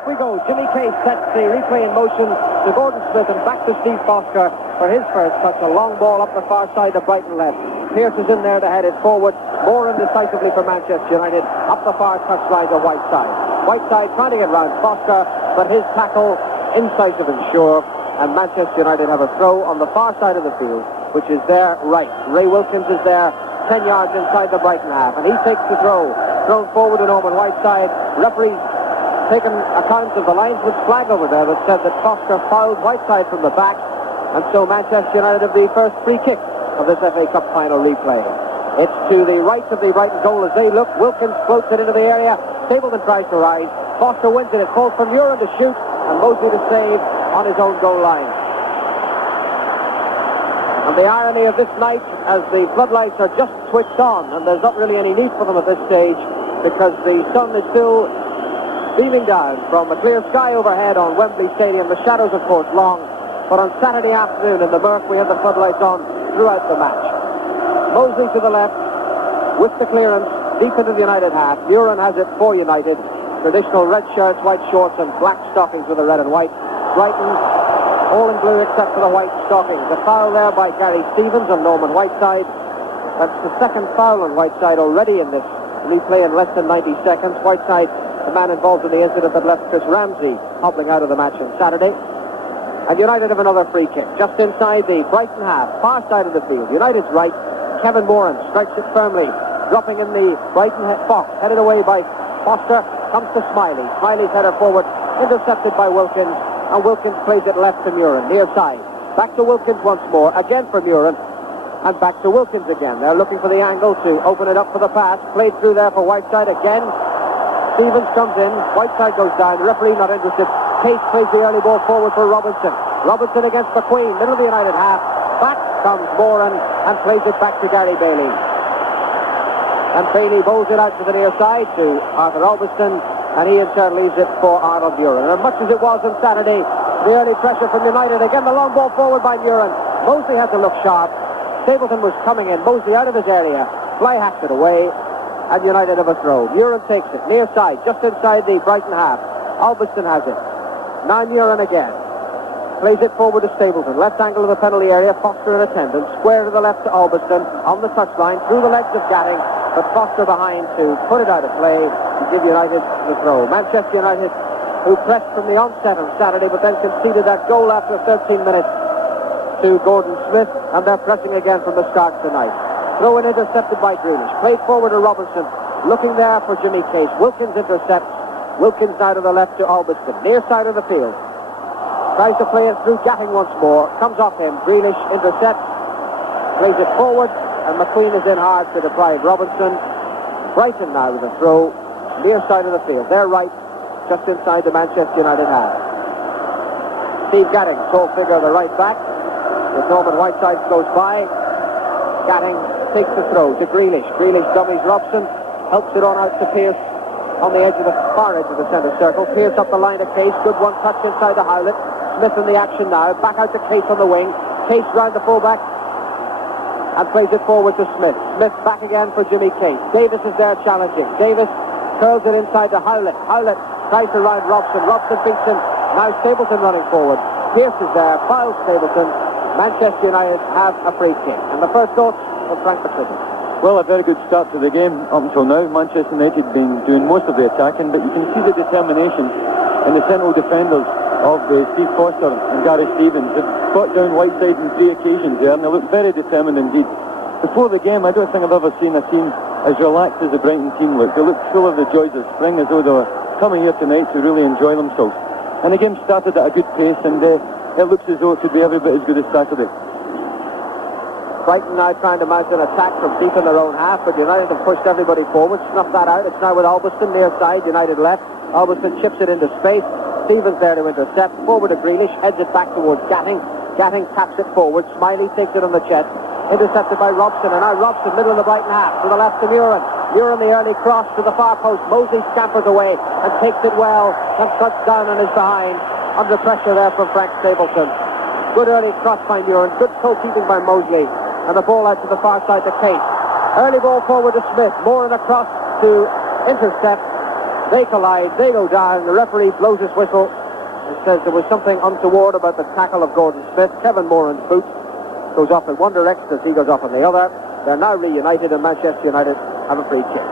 Off we go. Jimmy Case sets the replay in motion to Gordon Smith and back to Steve Foster for his first touch. A long ball up the far side of Brighton left. Pearce is in there to head it forward. More indecisively for Manchester United. Up the far touchline to Whiteside. Whiteside trying to get round Foster, but his tackle incisive and sure. And Manchester United have a throw on the far side of the field, which is their right. Ray Wilkins is there, 10 yards inside the Brighton half, and he takes the throw. Thrown forward to Norman Whiteside. Referee's taken account of the linesman's flag over there that said that Foster fouled Whiteside from the back, and so Manchester United have the first free kick of this FA Cup final replay. It's to the right of the Brighton goal as they look. Wilkins floats it into the area. Stapleton tries to rise. Foster wins it. It falls from Murin to shoot, and Mosley to save on his own goal line. And the irony of this night, as the floodlights are just switched on, and there's not really any need for them at this stage, because the sun is still beaming down from a clear sky overhead on Wembley Stadium. The shadows, of course, long. But on Saturday afternoon in the Murph, we had the floodlights on throughout the match. Mosley to the left with the clearance deep into the United half. Murin has it for United. Traditional red shirts, white shorts, and black stockings with the red and white. Brighton, all in blue except for the white stockings. A foul there by Gary Stevens on Norman Whiteside. That's the second foul on Whiteside already in this replay in less than 90 seconds. Whiteside, the man involved in the incident that left Chris Ramsey hobbling out of the match on Saturday. And United have another free kick just inside the Brighton half, far side of the field. United's right. Kevin Moran strikes it firmly, dropping in the Brighton box, headed away by Foster. Comes to Smiley. Smiley's header forward, intercepted by Wilkins, and Wilkins plays it left to Murin, near side. Back to Wilkins once more, again for Murin, and back to Wilkins again. They're looking for the angle to open it up for the pass. Played through there for Whiteside again. Stevens comes in. Whiteside goes down. Referee not interested. Case plays the early ball forward for Robinson. Robinson against McQueen. Middle of the United half. Back comes Moran and plays it back to Gary Bailey. And Bailey bowls it out to the near side to Arthur Albiston, and he in turn leaves it for Arnold Murin. And much as it was on Saturday, the early pressure from United. Again, the long ball forward by Murin. Mosley had to look sharp. Stapleton was coming in. Mosley out of his area. Fly hacks it away. And United have a throw. Murin takes it near side, just inside the Brighton half. Albiston has it. Now Murin again. Plays it forward to Stapleton. Left angle of the penalty area. Foster in attendance. Square to the left to Albiston. On the touchline. Through the legs of Gatting. But Foster behind to put it out of play and give United the throw. Manchester United, who pressed from the onset on Saturday, but then conceded that goal after 13 minutes to Gordon Smith, and they're pressing again from the start tonight. Throw in intercepted by Grealish. Played forward to Robinson. Looking there for Jimmy Case. Wilkins intercepts. Wilkins now to the left to Albiston. Near side of the field. Tries to play it through Gatting once more. Comes off him. Grealish intercepts. Plays it forward. And McQueen is in hard for the Pride Robinson. Brighton now with a throw. Near side of the field. They're right. Just inside the Manchester United half. Steve Gatting, tall figure of the right back. As Norman Whiteside goes by. Gatting takes the throw to Grealish. Grealish dummies Robson. Helps it on out to Pearce on the edge of the far edge of the centre circle. Pearce up the line of Case. Good one touch inside the Howlett. Smith in the action now. Back out to Case on the wing. Case round the fullback. And plays it forward to Smith. Smith back again for Jimmy Case. Davis is there challenging. Davis curls it inside to Howlett. Howlett tries to round Robson. Robson beats him. Now Stapleton running forward. Pearce is there. Fouls Stapleton. Manchester United have a free kick. And the first thoughts of Frank McClinton. Well, a very good start to the game up until now. Manchester United been doing most of the attacking, but you can see the determination in the central defenders of Steve Foster and Gary Stevens. They've got down Whiteside on 3 occasions there, and they look very determined indeed. Before the game, I don't think I've ever seen a team as relaxed as the Brighton team look. They look full of the joys of spring, as though they were coming here tonight to really enjoy themselves. And the game started at a good pace, and it looks as though it could be every bit as good as Saturday. Brighton now trying to mount an attack from deep in their own half, but United have pushed everybody forward, snuffed that out. It's now with Albiston near side, United left. Albiston chips it into space. Stevens there to intercept. Forward to Grealish, heads it back towards Gatting. Gatting taps it forward. Smiley takes it on the chest. Intercepted by Robson, and now Robson, middle of the Brighton half, to the left to Murin. Murin the early cross to the far post. Mosley scampers away and takes it well and cuts down on his behind. Under pressure there from Frank Stapleton. Good early cross by Murin. Good goalkeeping by Mosley. And the ball out to the far side to Case. Early ball forward to Smith. Moran across to intercept. They collide, they go down, the referee blows his whistle and says there was something untoward about the tackle of Gordon Smith. Kevin Moran's boot goes off in one direction as he goes off in the other. They're now reunited and Manchester United have a free kick.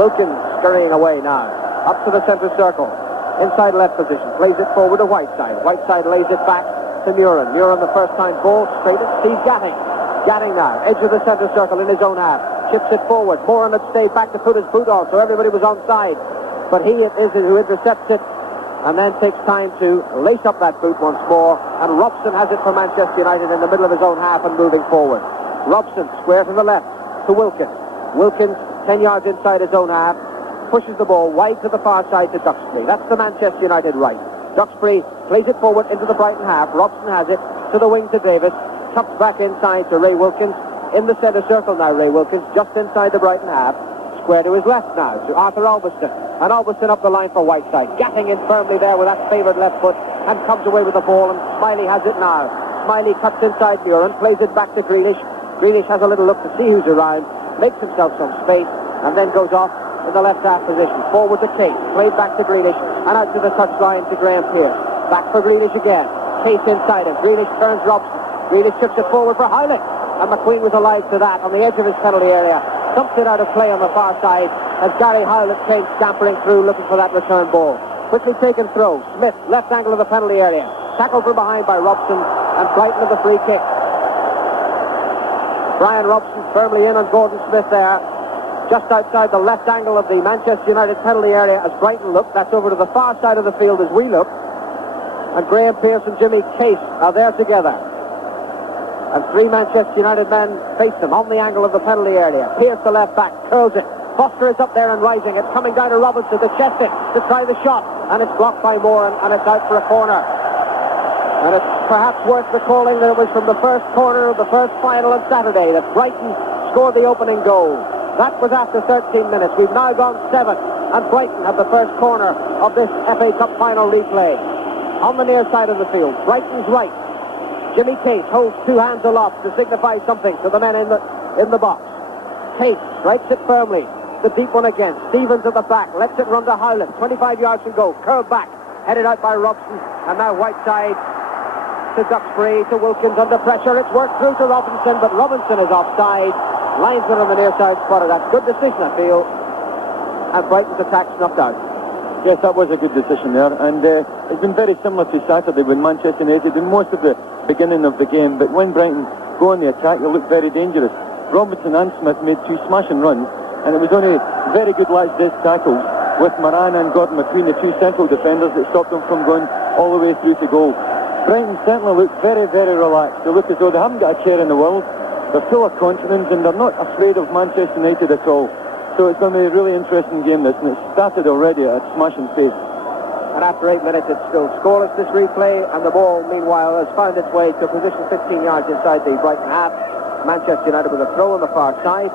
Wilkins scurrying away now, up to the centre circle, inside left position, plays it forward to Whiteside. Whiteside lays it back to Murin. Murin the first time ball, straight at Steve Gatting. Gatting now, edge of the centre circle in his own half. Chips it forward. Moran had stayed back to put his boot on, so everybody was onside. But he it is who intercepts it and then takes time to lace up that boot once more. And Robson has it for Manchester United in the middle of his own half and moving forward. Robson, square to the left, to Wilkins. Wilkins, 10 yards inside his own half, pushes the ball wide to the far side to Duxbury. That's the Manchester United right. Duxbury plays it forward into the Brighton half. Robson has it to the wing to Davis. Cups back inside to Ray Wilkins. In the centre circle now, Ray Wilkins, just inside the Brighton half. Square to his left now, to Arthur Albiston. And Albiston up the line for Whiteside. Gatting in firmly there with that favoured left foot and comes away with the ball, and Smiley has it now. Smiley cuts inside Murin, plays it back to Grealish. Grealish has a little look to see who's around, makes himself some space, and then goes off in the left half position. Forward to Case, played back to Grealish, and out to the touchline to Graham Pearce. Back for Grealish again. Case inside him. Grealish turns Robson. Grealish chips it forward for Howlett. And McQueen was alive to that on the edge of his penalty area. Dumps it out of play on the far side as Gary Howlett came scampering through looking for that return ball. Quickly taken throw. Smith, left angle of the penalty area. Tackled from behind by Robson, and Brighton with the free kick. Brian Robson firmly in on Gordon Smith there. Just outside the left angle of the Manchester United penalty area as Brighton look. That's over to the far side of the field as we look. And Graham Pearce and Jimmy Case are there together. And three Manchester United men face them on the angle of the penalty area. Pearce, the left back, curls it. Foster is up there and rising it. Coming down to Robinson to chest it, to try the shot. And it's blocked by Moran, and it's out for a corner. And it's perhaps worth recalling that it was from the first corner of the first final on Saturday that Brighton scored the opening goal. That was after 13 minutes. We've now gone 7, and Brighton have the first corner of this FA Cup final replay. On the near side of the field, Brighton's right. Jimmy Case holds two hands aloft to signify something to the men in the box. Case strikes it firmly. The deep one again. Stevens at the back. Lets it run to Howlett. 25 yards to go. Curled back. Headed out by Robson. And now Whiteside to Duxbury, to Wilkins under pressure. It's worked through to Robinson, but Robinson is offside. Linesman on the near side spotted that. Good decision, I feel. And Brighton's attack snuffed out. Yes, that was a good decision there, and it's been very similar to Saturday when Manchester United did most of the beginning of the game, but when Brighton go on the attack, they look very dangerous. Robinson and Smith made two smashing runs, and it was only very good latch-disc tackles with Moran and Gordon between the two central defenders that stopped them from going all the way through to goal. Brighton certainly look very, very relaxed. They look as though they haven't got a care in the world. They're full of confidence, and they're not afraid of Manchester United at all. So it's going to be a really interesting game, this, and it's started already at a smashing pace. And after 8 minutes, it's still scoreless, this replay, and the ball, meanwhile, has found its way to a position 15 yards inside the Brighton half. Manchester United with a throw on the far side.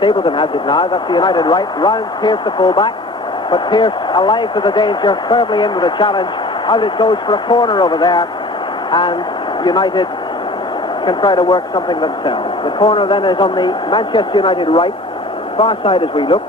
Stapleton has it now. That's the United right. Rounds Pearce the full-back, but Pearce, alive to the danger, firmly in with a challenge. Out it goes for a corner over there, and United can try to work something themselves. The corner then is on the Manchester United right. Far side as we look.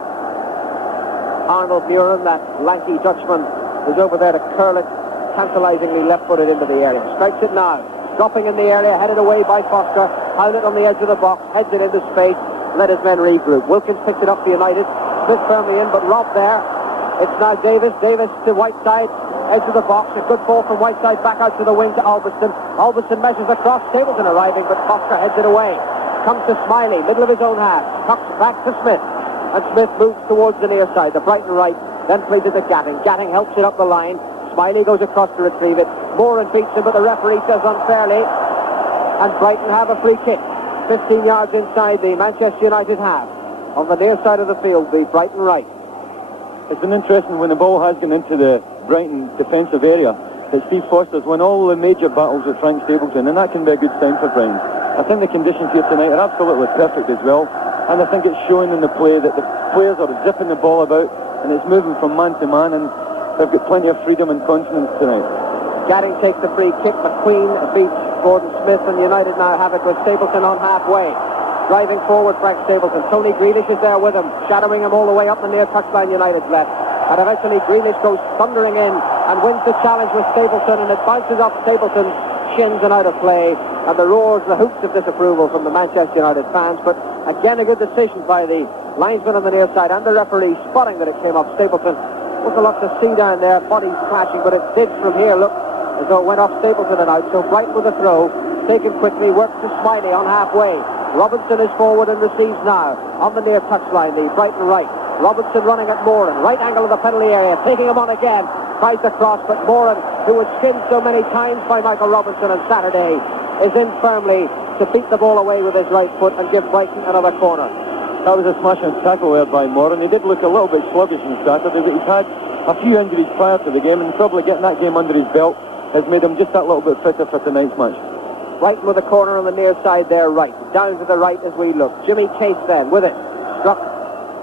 Arnold Murin, that lanky Dutchman, is over there to curl it tantalizingly left-footed into the area. Strikes it now. Dropping in the area, headed away by Foster. Howlett on the edge of the box, heads it into space, let his men regroup. Wilkins picks it up for United. Smith firmly in, but robbed there. It's now Davis. Davis to Whiteside, edge of the box. A good ball from Whiteside back out to the wing to Albiston. Albiston measures across. Stapleton arriving, but Foster heads it away. Comes to Smiley, middle of his own half. Tucks back to Smith. And Smith moves towards the near side, the Brighton right. Then plays it to Gatting. Gatting helps it up the line. Smiley goes across to retrieve it. Moran beats him, but the referee says unfairly. And Brighton have a free kick. 15 yards inside the Manchester United half. On the near side of the field, the Brighton right. It's been interesting when the ball has gone into the Brighton defensive area that Steve Foster's won all the major battles with Frank Stapleton, and that can be a good sign for Brighton. I think the conditions here tonight are absolutely perfect as well, and I think it's showing in the play that the players are zipping the ball about, and it's moving from man to man, and they've got plenty of freedom and confidence tonight. Gatting takes the free kick. McQueen beats Gordon Smith, and United now have it with Stapleton on halfway. Driving forward, Frank Stapleton. Tony Grealish is there with him, shadowing him all the way up the near touchline United's left. And eventually Grealish goes thundering in and wins the challenge with Stapleton, and it bounces off Stapleton's shins and out of play. And the roars, the hoots of disapproval from the Manchester United fans. But again, a good decision by the linesman on the near side and the referee, spotting that it came off Stapleton. Wasn't a lot to see down there, bodies clashing, but it did from here look as though it went off Stapleton and out. So Brighton with a throw, taken quickly, works to Smiley on halfway. Robinson is forward and receives now on the near touchline, the Brighton right. Robinson running at Moran, right angle of the penalty area, taking him on again, tries the cross, but Moran, who was skinned so many times by Michael Robinson on Saturday, is in firmly to beat the ball away with his right foot and give Brighton another corner. That was a smashing tackle there by Moran. He did look a little bit sluggish on Saturday, but he's had a few injuries prior to the game, and probably getting that game under his belt has made him just that little bit fitter for tonight's match. Brighton with a corner on the near side there, right. Down to the right as we look. Jimmy Case then with it. Struck,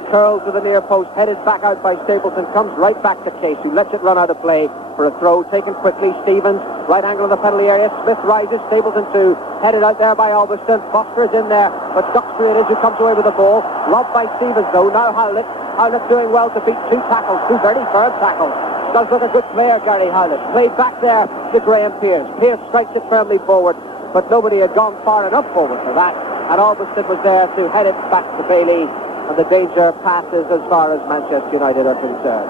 curled to the near post, headed back out by Stapleton, comes right back to Case, who lets it run out of play for a throw, taken quickly. Stevens, right angle of the penalty area. Smith rises, Stapleton too, headed out there by Albion. Foster is in there, but Duxbury it is who comes away with the ball. Lobbed by Stevens though, now Howlett. Howlett doing well to beat two tackles, two very firm tackles. Does look a good player, Gary Howlett. Played back there to Graham Pearce. Pearce strikes it firmly forward, but nobody had gone far enough forward for that. And Albion was there to head it back to Bailey, and the danger passes as far as Manchester United are concerned.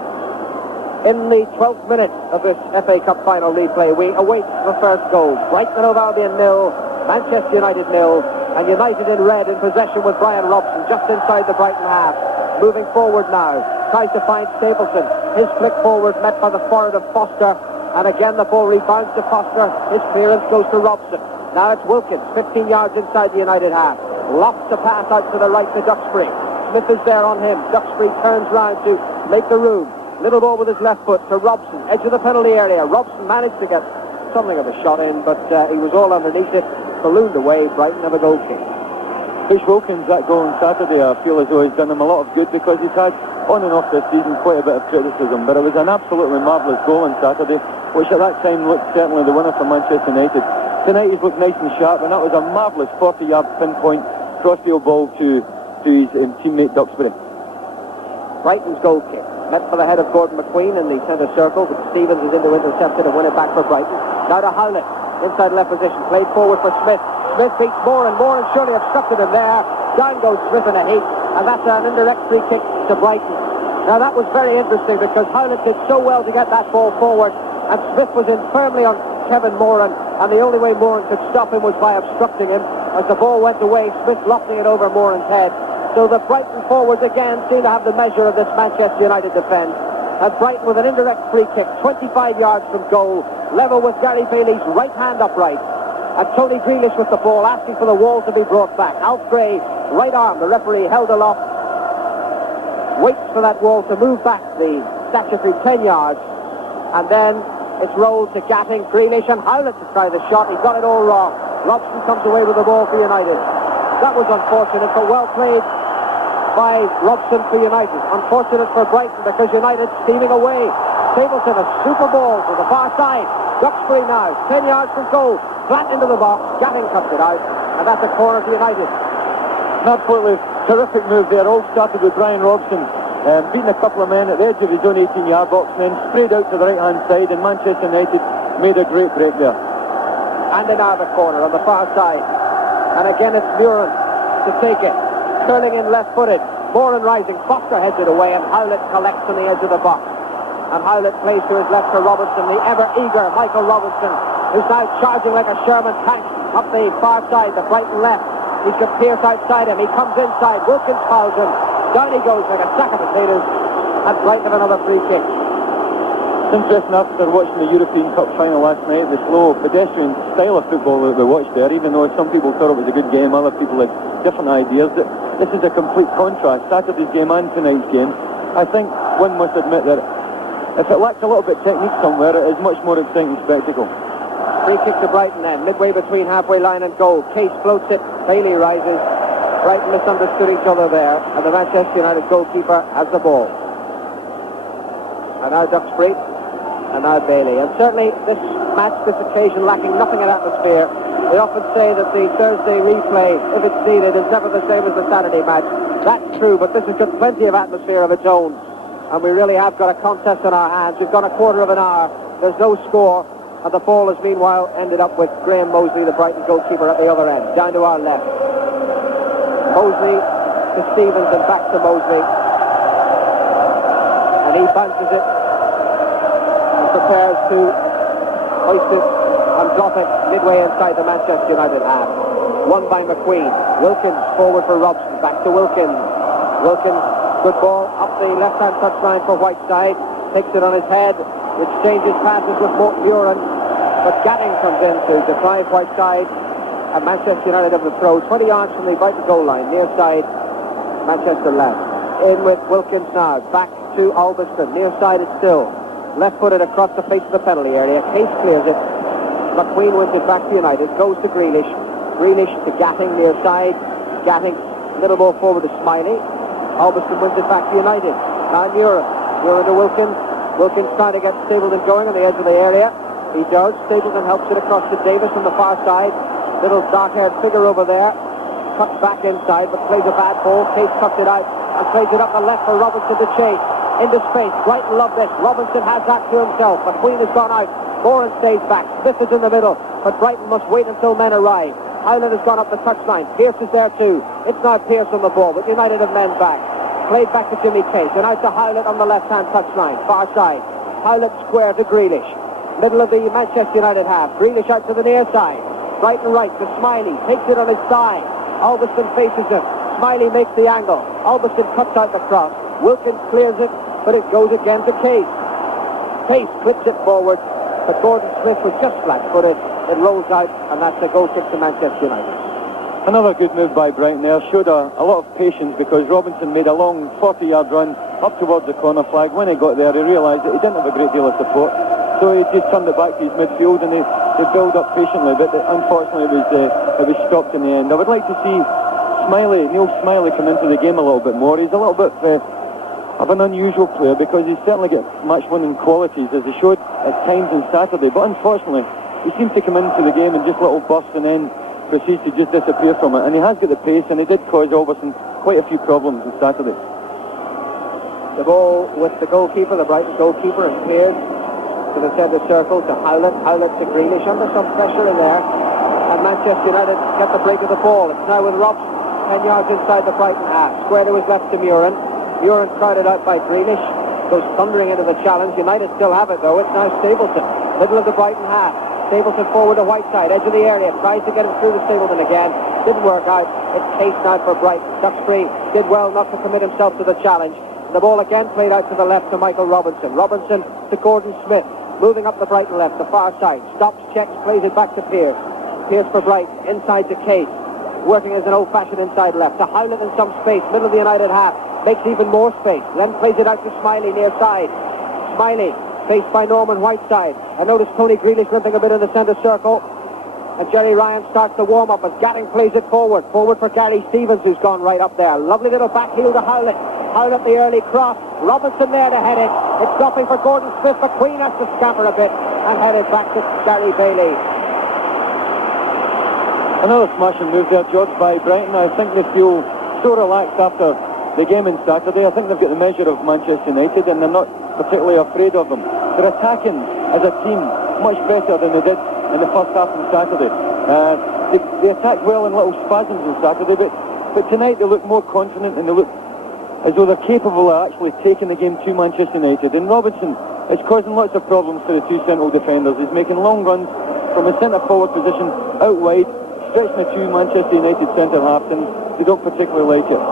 In the 12th minute of this FA Cup final replay, we await the first goal. Brighton of Albion 0, Manchester United 0, and United in red in possession with Brian Robson just inside the Brighton half. Moving forward now, tries to find Stapleton. His flick forward met by the forward of Foster, and again the ball rebounds to Foster. His clearance goes to Robson. Now it's Wilkins, 15 yards inside the United half. Lofts a pass out to the right to Duxbury. Smith is there on him. Duxbury turns round to make the room. Little ball with his left foot to Robson, edge of the penalty area. Robson managed to get something of a shot in, but he was all underneath it. Ballooned away. Brighton have a goal kick. Fish Wilkins, that goal on Saturday, I feel as though he's done him a lot of good, because he's had, on and off this season, quite a bit of criticism, but it was an absolutely marvellous goal on Saturday, which at that time looked certainly the winner for Manchester United. Tonight he's looked nice and sharp, and that was a marvellous 40-yard pinpoint crossfield ball to his teammate Duxbury. Brighton's goal kick. Met for the head of Gordon McQueen in the centre circle, but Stevens is in to intercept it and win it back for Brighton. Now to Howlett, inside left position, played forward for Smith. Smith beats Moran. Moran surely obstructed him there. Down goes Smith in a heap, and that's an indirect free kick to Brighton. Now that was very interesting, because Howlett did so well to get that ball forward, and Smith was in firmly on Kevin Moran, and the only way Moran could stop him was by obstructing him. As the ball went away, Smith lofting it over Moran's head. So the Brighton forwards again seem to have the measure of this Manchester United defence. And Brighton with an indirect free kick, 25 yards from goal, level with Gary Bailey's right hand upright. And Tony Grealish with the ball, asking for the wall to be brought back. Alf Gray, right arm, the referee held aloft, waits for that wall to move back the statutory 10 yards. And then it's rolled to Gatting, Grealish and Howlett to try the shot. He got it all wrong. Robson comes away with the ball for United. That was unfortunate, but well played by Robson for United. Unfortunate for Brighton, because United steaming away. Stapleton, a super ball to the far side. Duxbury now, 10 yards from goal, flat into the box. Gatting cuts it out, and that's a corner for United. An absolutely terrific move there. All started with Brian Robson beating a couple of men at the edge of his own 18-yard box, and then sprayed out to the right-hand side, and Manchester United made a great break there. And another corner on the far side. And again it's Muren to take it. Curling in left-footed. Moran rising. Foster heads it away, and Howlett collects on the edge of the box. And Howlett plays to his left for Robinson, the ever-eager Michael Robinson, who's now charging like a Sherman tank up the far side, the Brighton left. He's got Pearce outside him. He comes inside. Wilkins fouls him. Down he goes like a sack of potatoes. And Brighton have another free kick. It's interesting, after watching the European Cup final last night, the slow pedestrian style of football that we watched there, even though some people thought it was a good game, other people had different ideas. That this is a complete contrast, Saturday's game and tonight's game. I think one must admit that if it lacks a little bit of technique somewhere, it is much more exciting spectacle. Free kick to Brighton then, midway between halfway line and goal. Case floats it, Bailey rises. Brighton misunderstood each other there, and the Manchester United goalkeeper has the ball. And now Duxbury and now Bailey. And certainly this match, this occasion, lacking nothing in atmosphere. We often say that the Thursday replay, if it's needed, is never the same as the Saturday match. That's true, but this has got plenty of atmosphere of its own. And we really have got a contest in our hands. We've got a quarter of an hour. There's no score. And the ball has meanwhile ended up with Graham Mosley, the Brighton goalkeeper, at the other end, down to our left. Mosley to Stevens and back to Mosley. And he bounces it and prepares to hoist it and drop it midway inside the Manchester United half. Won by McQueen. Wilkins forward for Robson. Back to Wilkins. Wilkins, good ball up the left-hand touchline for Whiteside. Takes it on his head. Exchanges passes with Muren. But Gatting comes in to deprive Whiteside and Manchester United of the throw. 20 yards from the Brighton goal line. Near side, Manchester left. In with Wilkins now. Back to Albiston. Near side is still. Left-footed across the face of the penalty area. Case clears it. McQueen wins it back to United. Goes to Grealish. Grealish to Gatting near side. Gatting a little more forward to Smiley. Albiston wins it back to United. Now Muren. Muren to Wilkins. Wilkins trying to get Stapleton going on the edge of the area. He does. Stapleton helps it across to Davis on the far side. Little dark-haired figure over there. Cuts back inside, but plays a bad ball. Case cuts it out and plays it up the left for Robinson to chase. Into space. Brighton love this. Robinson has that to himself. McQueen has gone out. Moran stays back. Smith is in the middle. But Brighton must wait until men arrive. Highland has gone up the touchline. Pearce is there too. It's now Pearce on the ball, but United have men back. Played back to Jimmy Case. And out to Howlett on the left-hand touchline. Far side. Howlett square to Grealish. Middle of the Manchester United half. Grealish out to the near side. Brighton right to Smiley. Takes it on his side. Albiston faces him. Smiley makes the angle. Albiston cuts out the cross. Wilkins clears it, but it goes again to Case. Case clips it forward, but Gordon Smith was just flat-footed. It rolls out, and that's a goal kick to Manchester United. Another good move by Brighton there. Showed a lot of patience because Robinson made a long 40-yard run up towards the corner flag. When he got there, he realised that he didn't have a great deal of support. So he just turned it back to his midfield and they build up patiently, but unfortunately it was stopped in the end. I would like to see Neil Smiley come into the game a little bit more. He's a little bit of an unusual player because he's certainly got match-winning qualities as he showed at times on Saturday, but unfortunately he seems to come into the game in just little bursts and then proceeds to just disappear from it. And he has got the pace and he did cause Albion quite a few problems on Saturday. The ball with the goalkeeper, the Brighton goalkeeper, and cleared to the centre circle to Howlett. Howlett to Grealish under some pressure in there. And Manchester United get the break of the ball. It's now with Robson 10 yards inside the Brighton half. Square to his left to Muren. Muren crowded out by Grealish. Goes thundering into the challenge. United still have it though. It's now Stapleton. Middle of the Brighton half. Stapleton forward to Whiteside. Edge of the area. Tries to get him through to Stapleton again. Didn't work out. It's Case now for Brighton. Duxbury did well not to commit himself to the challenge. The ball again played out to the left to Michael Robinson. Robinson to Gordon Smith. Moving up the Brighton left, the far side. Stops, checks, plays it back to Pearce. Pearce for Brighton. Inside to Case. Working as an old-fashioned inside left. To Howlett in some space. Middle of the United half. Makes even more space. Then plays it out to Smiley near side. Smiley faced by Norman Whiteside. I noticed Tony Grealish limping a bit in the centre circle. And Jerry Ryan starts the warm-up as Gatting plays it forward. Forward for Gary Stevens, who's gone right up there. Lovely little back heel to Howlett. Howlett the early cross. Robinson there to head it. It's dropping for Gordon Smith. McQueen has to scamper a bit and head it back to Gary Bailey. Another smashing move there, George, by Brighton. I think they feel so relaxed after the game on Saturday. I think they've got the measure of Manchester United and they're not particularly afraid of them. They're attacking as a team much better than they did in the first half on Saturday. They attacked well in little spasms on Saturday, but tonight they look more confident and they look as though they're capable of actually taking the game to Manchester United. And Robinson is causing lots of problems for the two central defenders. He's making long runs from a centre-forward position out wide, stretching the two Manchester United centre-halves, and they don't particularly like it.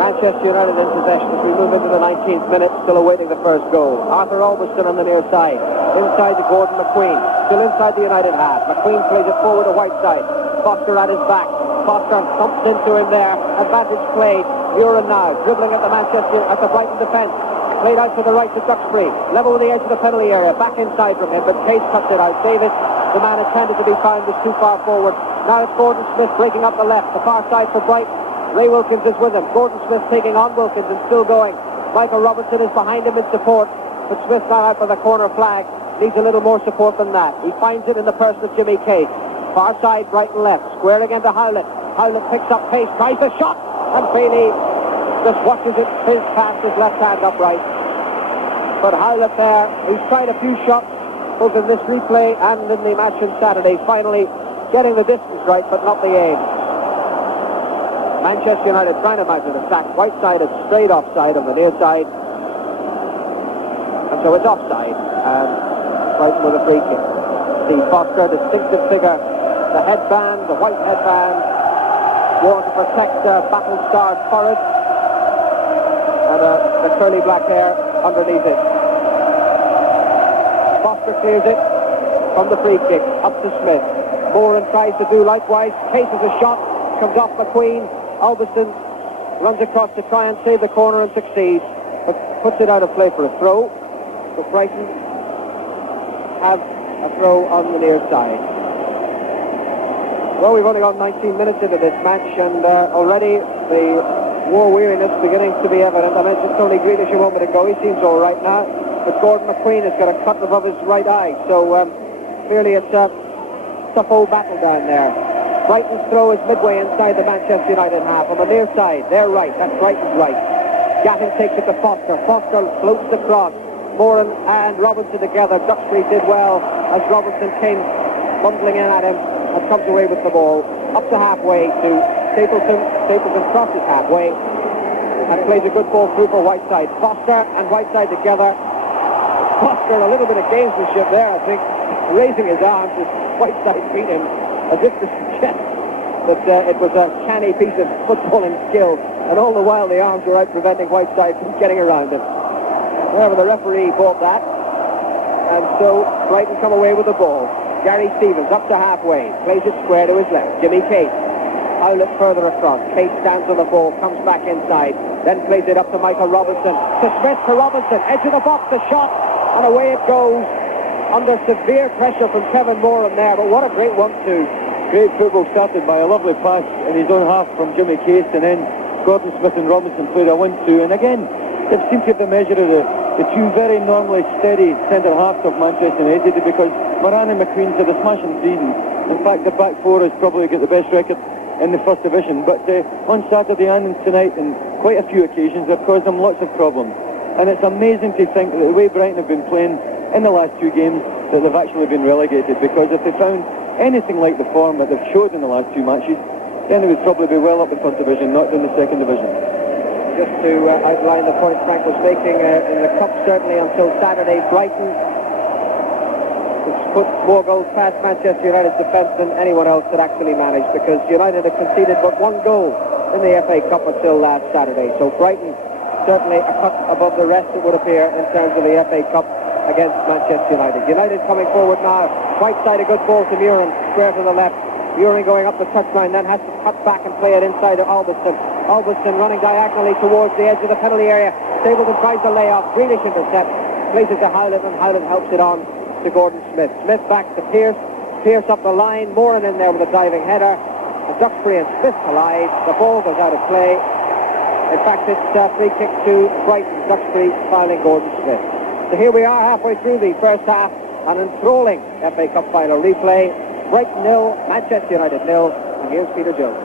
Manchester United in possession as we move into the 19th minute, still awaiting the first goal. Arthur Albiston on the near side. Inside to Gordon McQueen. Still inside the United half. McQueen plays it forward to Whiteside. Foster at his back. Foster thumps into him there. Advantage played. Muren now dribbling at the Brighton defence. Played out to the right to Duxbury. Level with the edge of the penalty area. Back inside from him, but Case cuts it out. Davis, the man intended to be found, was too far forward. Now it's Gordon Smith breaking up the left. The far side for Brighton. Ray Wilkins is with him. Gordon Smith taking on Wilkins and still going. Michael Robinson is behind him in support. but Smith now out for the corner flag. Needs a little more support than that. He finds it in the person of Jimmy Case. Far side, Brighton left. Square again to Howlett. Howlett picks up pace, tries the shot, and Bailey just watches it fizz past his left hand upright. But Howlett there, he's tried a few shots, both in this replay and in the match on Saturday, finally getting the distance right, but not the aim. Manchester United trying to mount an attack. Whiteside is straight offside on the near side. And so it's offside. And Brighton with a free kick. Steve Foster, distinctive figure. The headband, the white headband, worn to protect battle-starred forehead. And the curly black hair underneath it. Foster clears it from the free kick. Up to Smith. Moran tries to do likewise. Cases a shot. Comes off McQueen. Albiston runs across to try and save the corner and succeeds, but puts it out of play for a throw. So Brighton have a throw on the near side. Well, we've only got 19 minutes into this match, and already the war weariness beginning to be evident. I mentioned Tony Grealish a moment ago. He seems all right now, but Gordon McQueen has got a cut above his right eye, so clearly it's a tough old battle down there. Brighton's throw is midway inside the Manchester United half. On the near side, they're right. That's Brighton's right. Gatting takes it to Foster. Foster floats across. Moran and Robinson together. Duxbury did well as Robinson came bundling in at him and comes away with the ball. Up to halfway to Stapleton. Stapleton crosses halfway and plays a good ball through for Whiteside. Foster and Whiteside together. Foster, a little bit of gamesmanship there, I think, raising his arms as Whiteside beat him, as if to suggest that it was a canny piece of footballing skill, and all the while the arms were out preventing Whiteside from getting around him. However, the referee bought that, and so Brighton come away with the ball. Gary Stevens up to halfway, plays it square to his left. Jimmy Case, Howlett further across. Case stands on the ball, comes back inside, then plays it up to Michael Robinson. To Smith, to Robinson, edge of the box, the shot, and away it goes. Under severe pressure from Kevin Moran there, but what a great 1-2. Great football started by a lovely pass in his own half from Jimmy Case, and then Gordon Smith and Robinson played a 1-2, and again, they've seemed to have the measure of the two very normally steady centre-halves of Manchester United, because Moran and McQueen's had a smashing season. In fact, the back four has probably got the best record in the first division, but on Saturday and tonight, on quite a few occasions, they've caused them lots of problems. And it's amazing to think that the way Brighton have been playing in the last two games, that they've actually been relegated, because if they found anything like the form that they've showed in the last two matches, then they would probably be well up the first division, not in the second division. Just to outline the point Frank was making, in the Cup certainly until Saturday, Brighton has put more goals past Manchester United's defence than anyone else had actually managed, because United had conceded but one goal in the FA Cup until last Saturday. So Brighton certainly a cut above the rest, it would appear, in terms of the FA Cup against Manchester United. United coming forward now. Whiteside, a good ball to Muran, square to the left. Muran going up the touchline, then has to cut back and play it inside to Albiston. Albiston running diagonally towards the edge of the penalty area. Stapleton tries the layoff. Grealish intercept. Plays it to Howlett, and Howlett helps it on to Gordon Smith. Smith back to Pearce. Pearce up the line. Moran in there with a diving header. And Duxbury and Smith collide. The ball goes out of play. In fact, it's a free kick to Brighton. Duxbury fouling Gordon Smith. So here we are halfway through the first half. An enthralling FA Cup final replay. Brighton 0, Manchester United 0. And here's Peter Jones.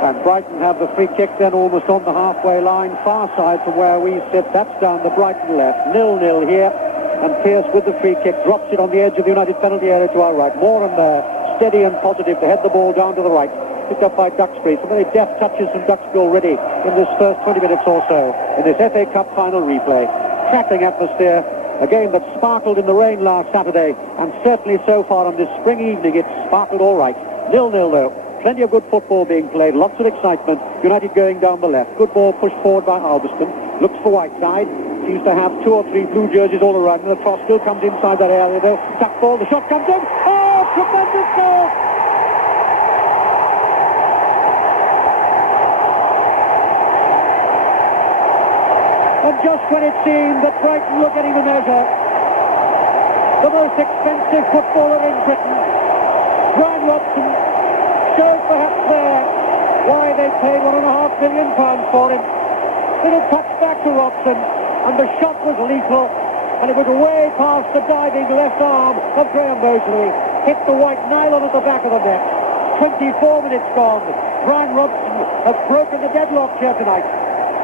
And Brighton have the free kick then almost on the halfway line, far side from where we sit. That's down the Brighton left. 0-0 here. And Pearce with the free kick drops it on the edge of the United penalty area to our right. Moran there, steady and positive to head the ball down to the right. Picked up by Duxbury. Some very deft touches from Duxbury already in this first 20 minutes or so in this FA Cup final replay. Crackling atmosphere. A game that sparkled in the rain last Saturday, and certainly so far on this spring evening it's sparkled all right. 0-0 though. Plenty of good football being played, lots of excitement. United going down the left. Good ball pushed forward by Albiston. Looks for Whiteside. Seems to have 2 or 3 blue jerseys all around him. The cross still comes inside that area though. Tuck ball, the shot comes in. Oh, tremendous goal! And just when it seemed that Brighton were getting the measure, the most expensive footballer in Britain, Brian Robson, showed perhaps there why they paid £1.5 million for him. Little touch back to Robson, and the shot was lethal. and it was away past the diving left arm of Graham Moseley. Hit the white nylon at the back of the net. 24 minutes gone. Brian Robson has broken the deadlock here tonight.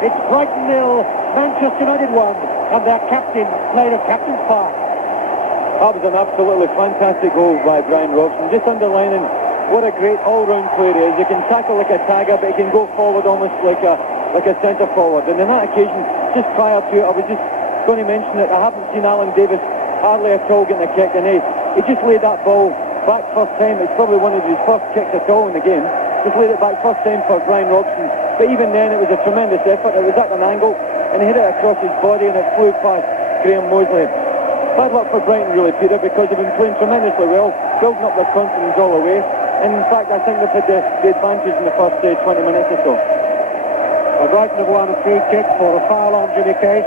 It's Brighton 0, Manchester United 1, and their captain played a captain's part. That was an absolutely fantastic goal by Brian Robson, just underlining what a great all-round player he is. He can tackle like a tagger, but he can go forward almost like a centre forward. And on that occasion, just prior to it, I was just going to mention that I haven't seen Alan Davis hardly at all getting a kick, and he just laid that ball back first time. It's probably one of his first kicks at all in the game. Just laid it back first time for Brian Robson. But even then, it was a tremendous effort. It was at an angle, and he hit it across his body, and it flew past Graham Moseley. Bad luck for Brighton, really, Peter, because they've been playing tremendously well, building up their confidence all the way. And in fact, I think they've had the advantage in the first 20 minutes or so. Well, Brighton have won a free kick for a foul on Jimmy Case.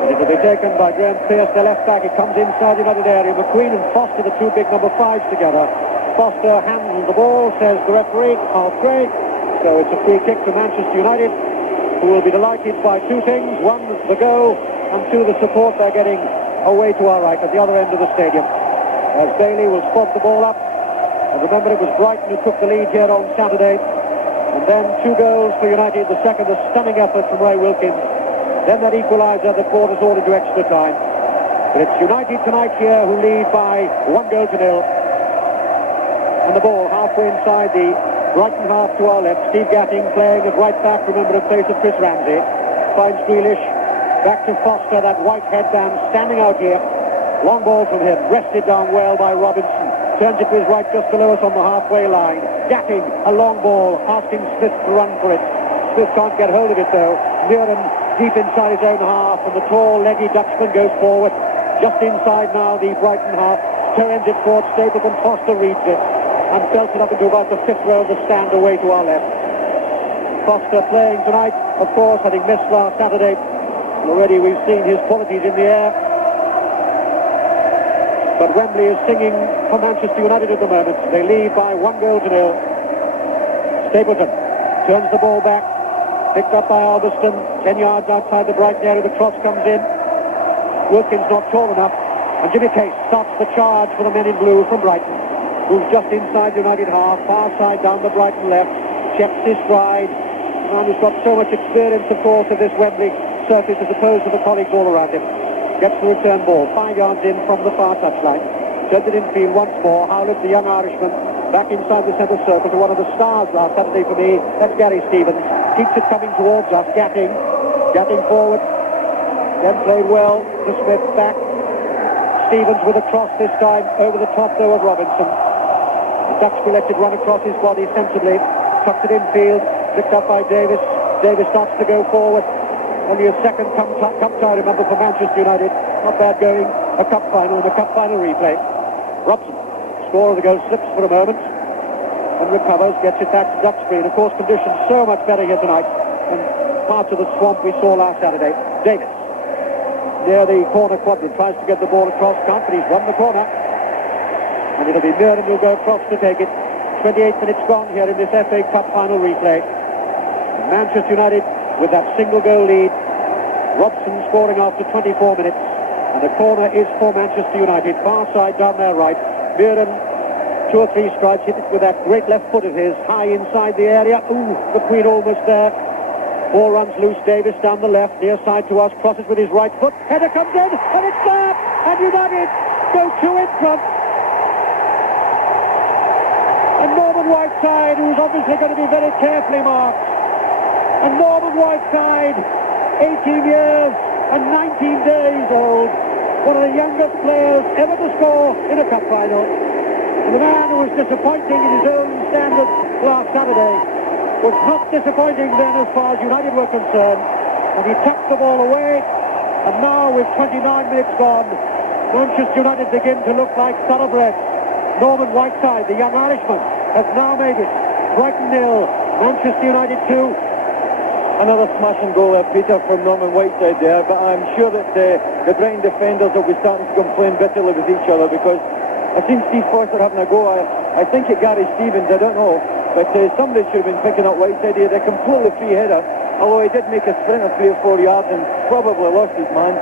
And it will be taken by Graham Pearce, the left back. It comes inside the United area. McQueen and Foster, the two big number 5s together. Foster handles the ball, says the referee, half break. So it's a free kick to Manchester United, who will be delighted by two things. One, the goal, and two, the support they're getting away to our right at the other end of the stadium. As Bailey will spot the ball up. And remember, it was Brighton who took the lead here on Saturday. And then 2 goals for United. The second, a stunning effort from Ray Wilkins. Then that equaliser that brought us all into extra time. But it's United tonight here who lead by 1-0. And the ball halfway inside the Brighton half to our left. Steve Gatting playing at right back, remember, in place of Chris Ramsey. Finds Grealish. Back to Foster, that white headband standing out here. Long ball from him, rested down well by Robinson. Turns it to his right just below us on the halfway line. Gatting, a long ball, asking Smith to run for it. Smith can't get hold of it though. Muren deep inside his own half, and the tall, leggy Dutchman goes forward. Just inside now the Brighton half. Turns it forward, Stapleton. Foster reads it and belts it up into about the 5th row of the stand away to our left. Foster playing tonight, of course, having missed last Saturday. Already we've seen his qualities in the air. But Wembley is singing for Manchester United at the moment. They lead by 1-0. Stapleton turns the ball back. Picked up by Albiston. 10 yards outside the Brighton area. The cross comes in. Wilkins not tall enough. And Jimmy Case starts the charge for the men in blue from Brighton. Who's just inside the United half. Far side down the Brighton left. Checks his stride. And he's got so much experience, of course, of this Wembley surface as opposed to the colleagues all around him. Gets the return ball, 5 yards in from the far touchline. Sends it infield once more. Howlett, the young Irishman, back inside the centre circle to one of the stars last Saturday for me. That's Gary Stevens. Keeps it coming towards us. Gatting forward. Then played well. To Smith back. Stevens with a cross this time. Over the top though of Robinson. The Dutchman lets it run across his body sensibly. Tucks it infield. Picked up by Davis. Davis starts to go forward. Only a second cup tie, remember, for Manchester United. Not bad going. A cup final and a cup final replay. Robson, scorer of the goal, slips for a moment and recovers, gets it back to Duxbury. And of course, conditions so much better here tonight than parts of the swamp we saw last Saturday. Davis, near the corner quadrant, tries to get the ball across. Can't, but he's won the corner. And it'll be Muren who'll go across to take it. 28 minutes gone here in this FA Cup final replay. Manchester United with that single goal lead. Robson scoring after 24 minutes. And the corner is for Manchester United. Far side down their right. Muren, 2 or 3 strides, hit it with that great left foot of his. High inside the area. Ooh, McQueen almost there. Ball runs loose. Davis down the left. Near side to us. Crosses with his right foot. Header comes in. And it's there. And United go 2 in front. And Norman Whiteside, who's obviously going to be very carefully marked. And Norman Whiteside, 18 years and 19 days old, one of the youngest players ever to score in a cup final. And the man who was disappointing in his own standards last Saturday was not disappointing then as far as United were concerned. And he tucked the ball away. And now with 29 minutes gone, Manchester United begin to look like thoroughbreds. Norman Whiteside, the young Irishman, has now made it. Brighton 0, Manchester United 2. Another smashing goal there, Peter, from Norman Whiteside there, but I'm sure that the Brighton defenders will be starting to complain bitterly with each other, because I've seen Steve Foster having a go. I think at Gary Stevens, I don't know, but somebody should have been picking up Whiteside. He had a completely free header, although he did make a sprint of 3 or 4 yards and probably lost his man.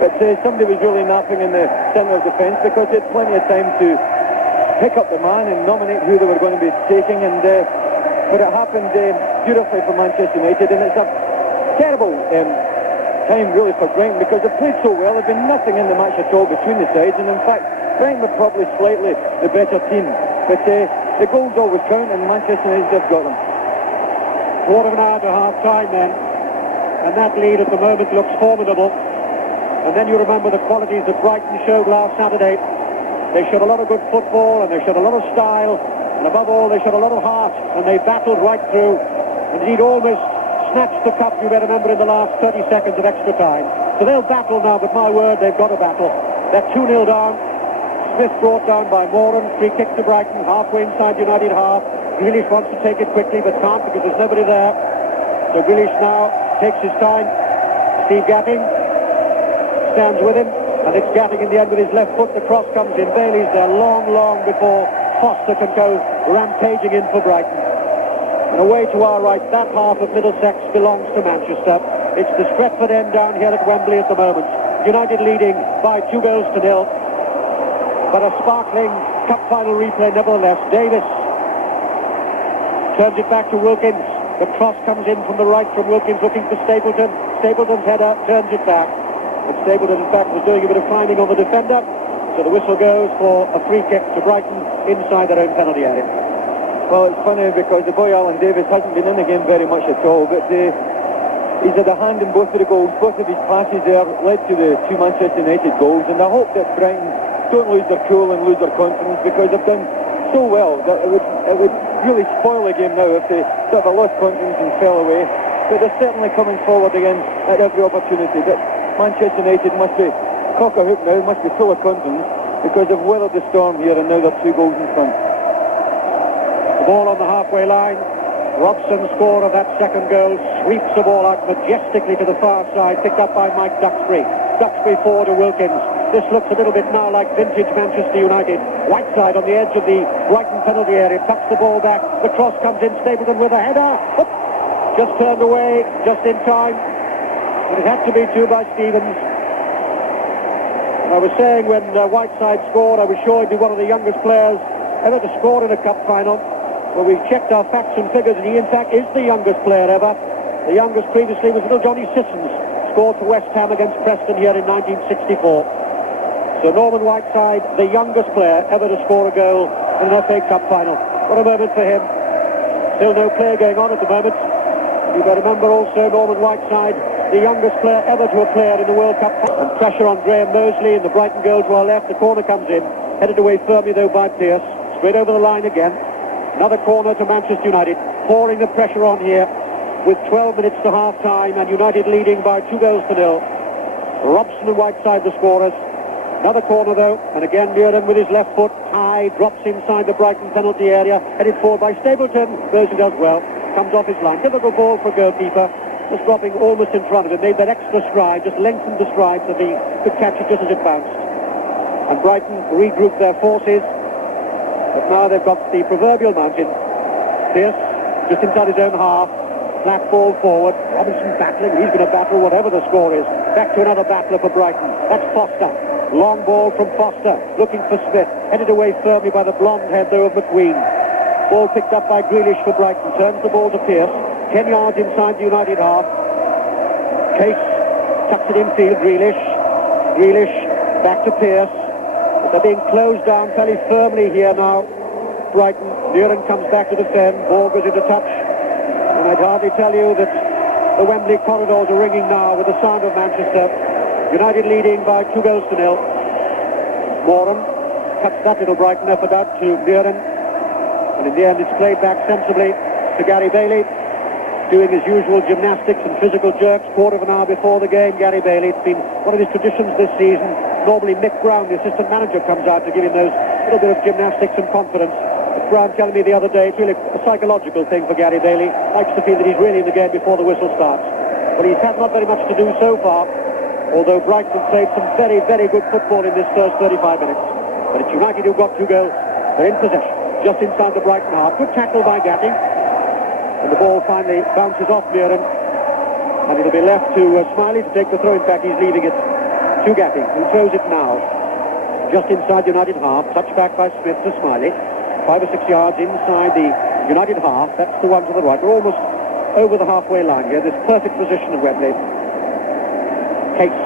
But somebody was really napping in the centre of defence because they had plenty of time to pick up the man and nominate who they were going to be taking. And but it happened beautifully for Manchester United, and it's a terrible time really for Brighton because they've played so well. There's been nothing in the match at all between the sides, and in fact Brighton were probably slightly the better team. But the goals always count, and Manchester United have got them. Quarter of an hour to half-time then, and that lead at the moment looks formidable. And then you remember the qualities that Brighton showed last Saturday. They showed a lot of good football, and they showed a lot of style, and above all they showed a lot of heart, and they battled right through. Indeed, almost snatched the cup, you may remember, in the last 30 seconds of extra time. So they'll battle now, but my word, they've got to battle. They're 2-0 down. Smith brought down by Moran. Free kick to Brighton, halfway inside the United half. Grealish wants to take it quickly, but can't because there's nobody there. So Grealish now takes his time. Steve Gatting stands with him, and it's Gatting in the end with his left foot. The cross comes in. Bailey's there long before Foster can go rampaging in for Brighton. And away to our right, that half of Middlesex belongs to Manchester. It's the Stretford end down here at Wembley at the moment. United leading by 2-0. But a sparkling cup final replay nevertheless. Davis turns it back to Wilkins. The cross comes in from the right from Wilkins looking for Stapleton. Stapleton's header turns it back. And Stapleton, in fact, was doing a bit of climbing on the defender. So the whistle goes for a free kick to Brighton inside their own penalty area. Well, it's funny because the boy Alan Davis hasn't been in the game very much at all, but he's had a hand in both of the goals. Both of his passes there led to the two Manchester United goals, and I hope that Brighton don't lose their cool and lose their confidence because they've done so well that it would really spoil the game now if they sort of lost confidence and fell away. But they're certainly coming forward again at every opportunity. But Manchester United must be cock a hook now, must be full of confidence because they've weathered the storm here and now they're 2 goals in front. The ball on the halfway line. Robson, scorer of that second goal, sweeps the ball out majestically to the far side, picked up by Mike Duxbury. Duxbury forward to Wilkins. This looks a little bit now like vintage Manchester United. Whiteside on the edge of the Brighton penalty area, tucks the ball back. The cross comes in, Stapleton with a header. Oop! Just turned away, just in time. And it had to be two by Stevens. And I was saying when Whiteside scored, I was sure he'd be one of the youngest players ever to score in a cup final. Well, we've checked our facts and figures, and he, in fact, is the youngest player ever. The youngest previously was little Johnny Sissons, scored for West Ham against Preston here in 1964. So Norman Whiteside, the youngest player ever to score a goal in an FA Cup final. What a moment for him. Still no play going on at the moment. You better remember also Norman Whiteside, the youngest player ever to have played in the World Cup. And pressure on Graham Mosley in the Brighton goal to our left. The corner comes in, headed away firmly though by Pearce. Straight over the line again. Another corner to Manchester United, pouring the pressure on here with 12 minutes to half-time and United leading by 2-0. Robson and Whiteside the scorers. Another corner though, and again Muren with his left foot high, drops inside the Brighton penalty area, headed forward by Stapleton. Mosley does well, comes off his line. Difficult ball for a goalkeeper, just dropping almost in front of him. Made that extra stride, just lengthened the stride so he could catch it just as it bounced. And Brighton regrouped their forces. But now they've got the proverbial mountain. Pearce, just inside his own half. Flat ball forward. Robinson battling. He's going to battle whatever the score is. Back to another battler for Brighton. That's Foster. Long ball from Foster. Looking for Smith. Headed away firmly by the blonde head, though, of McQueen. Ball picked up by Grealish for Brighton. Turns the ball to Pearce. 10 yards inside the United half. Case tucks it infield. Grealish back to Pearce. They're being closed down fairly firmly here now. Brighton. Muren comes back to defend. Ball goes into touch. And I'd hardly tell you that the Wembley corridors are ringing now with the sound of Manchester. United leading by 2-0. Moran cuts that little Brighton effort out to Muren. And in the end it's played back sensibly to Gary Bailey, doing his usual gymnastics and physical jerks. Quarter of an hour before the game, Gary Bailey. It's been one of his traditions this season. Normally Mick Brown, the assistant manager, comes out to give him those little bit of gymnastics and confidence. But Brown telling me the other day, it's really a psychological thing for Gary Bailey. Likes to feel that he's really in the game before the whistle starts. But he's had not very much to do so far, although Brighton played some very, very good football in this first 35 minutes. But it's United who've got 2 goals. They're in possession, just inside the Brighton half. Good tackle by Gatting. And the ball finally bounces off Muren. And it'll be left to Smiley to take the throw. In fact, he's leaving it. to Gatting, who throws it now. Just inside the United half, touched back by Smith to Smiley. 5 or 6 yards inside the United half, that's the one to the right. We're almost over the halfway line here, this perfect position of Wembley. Case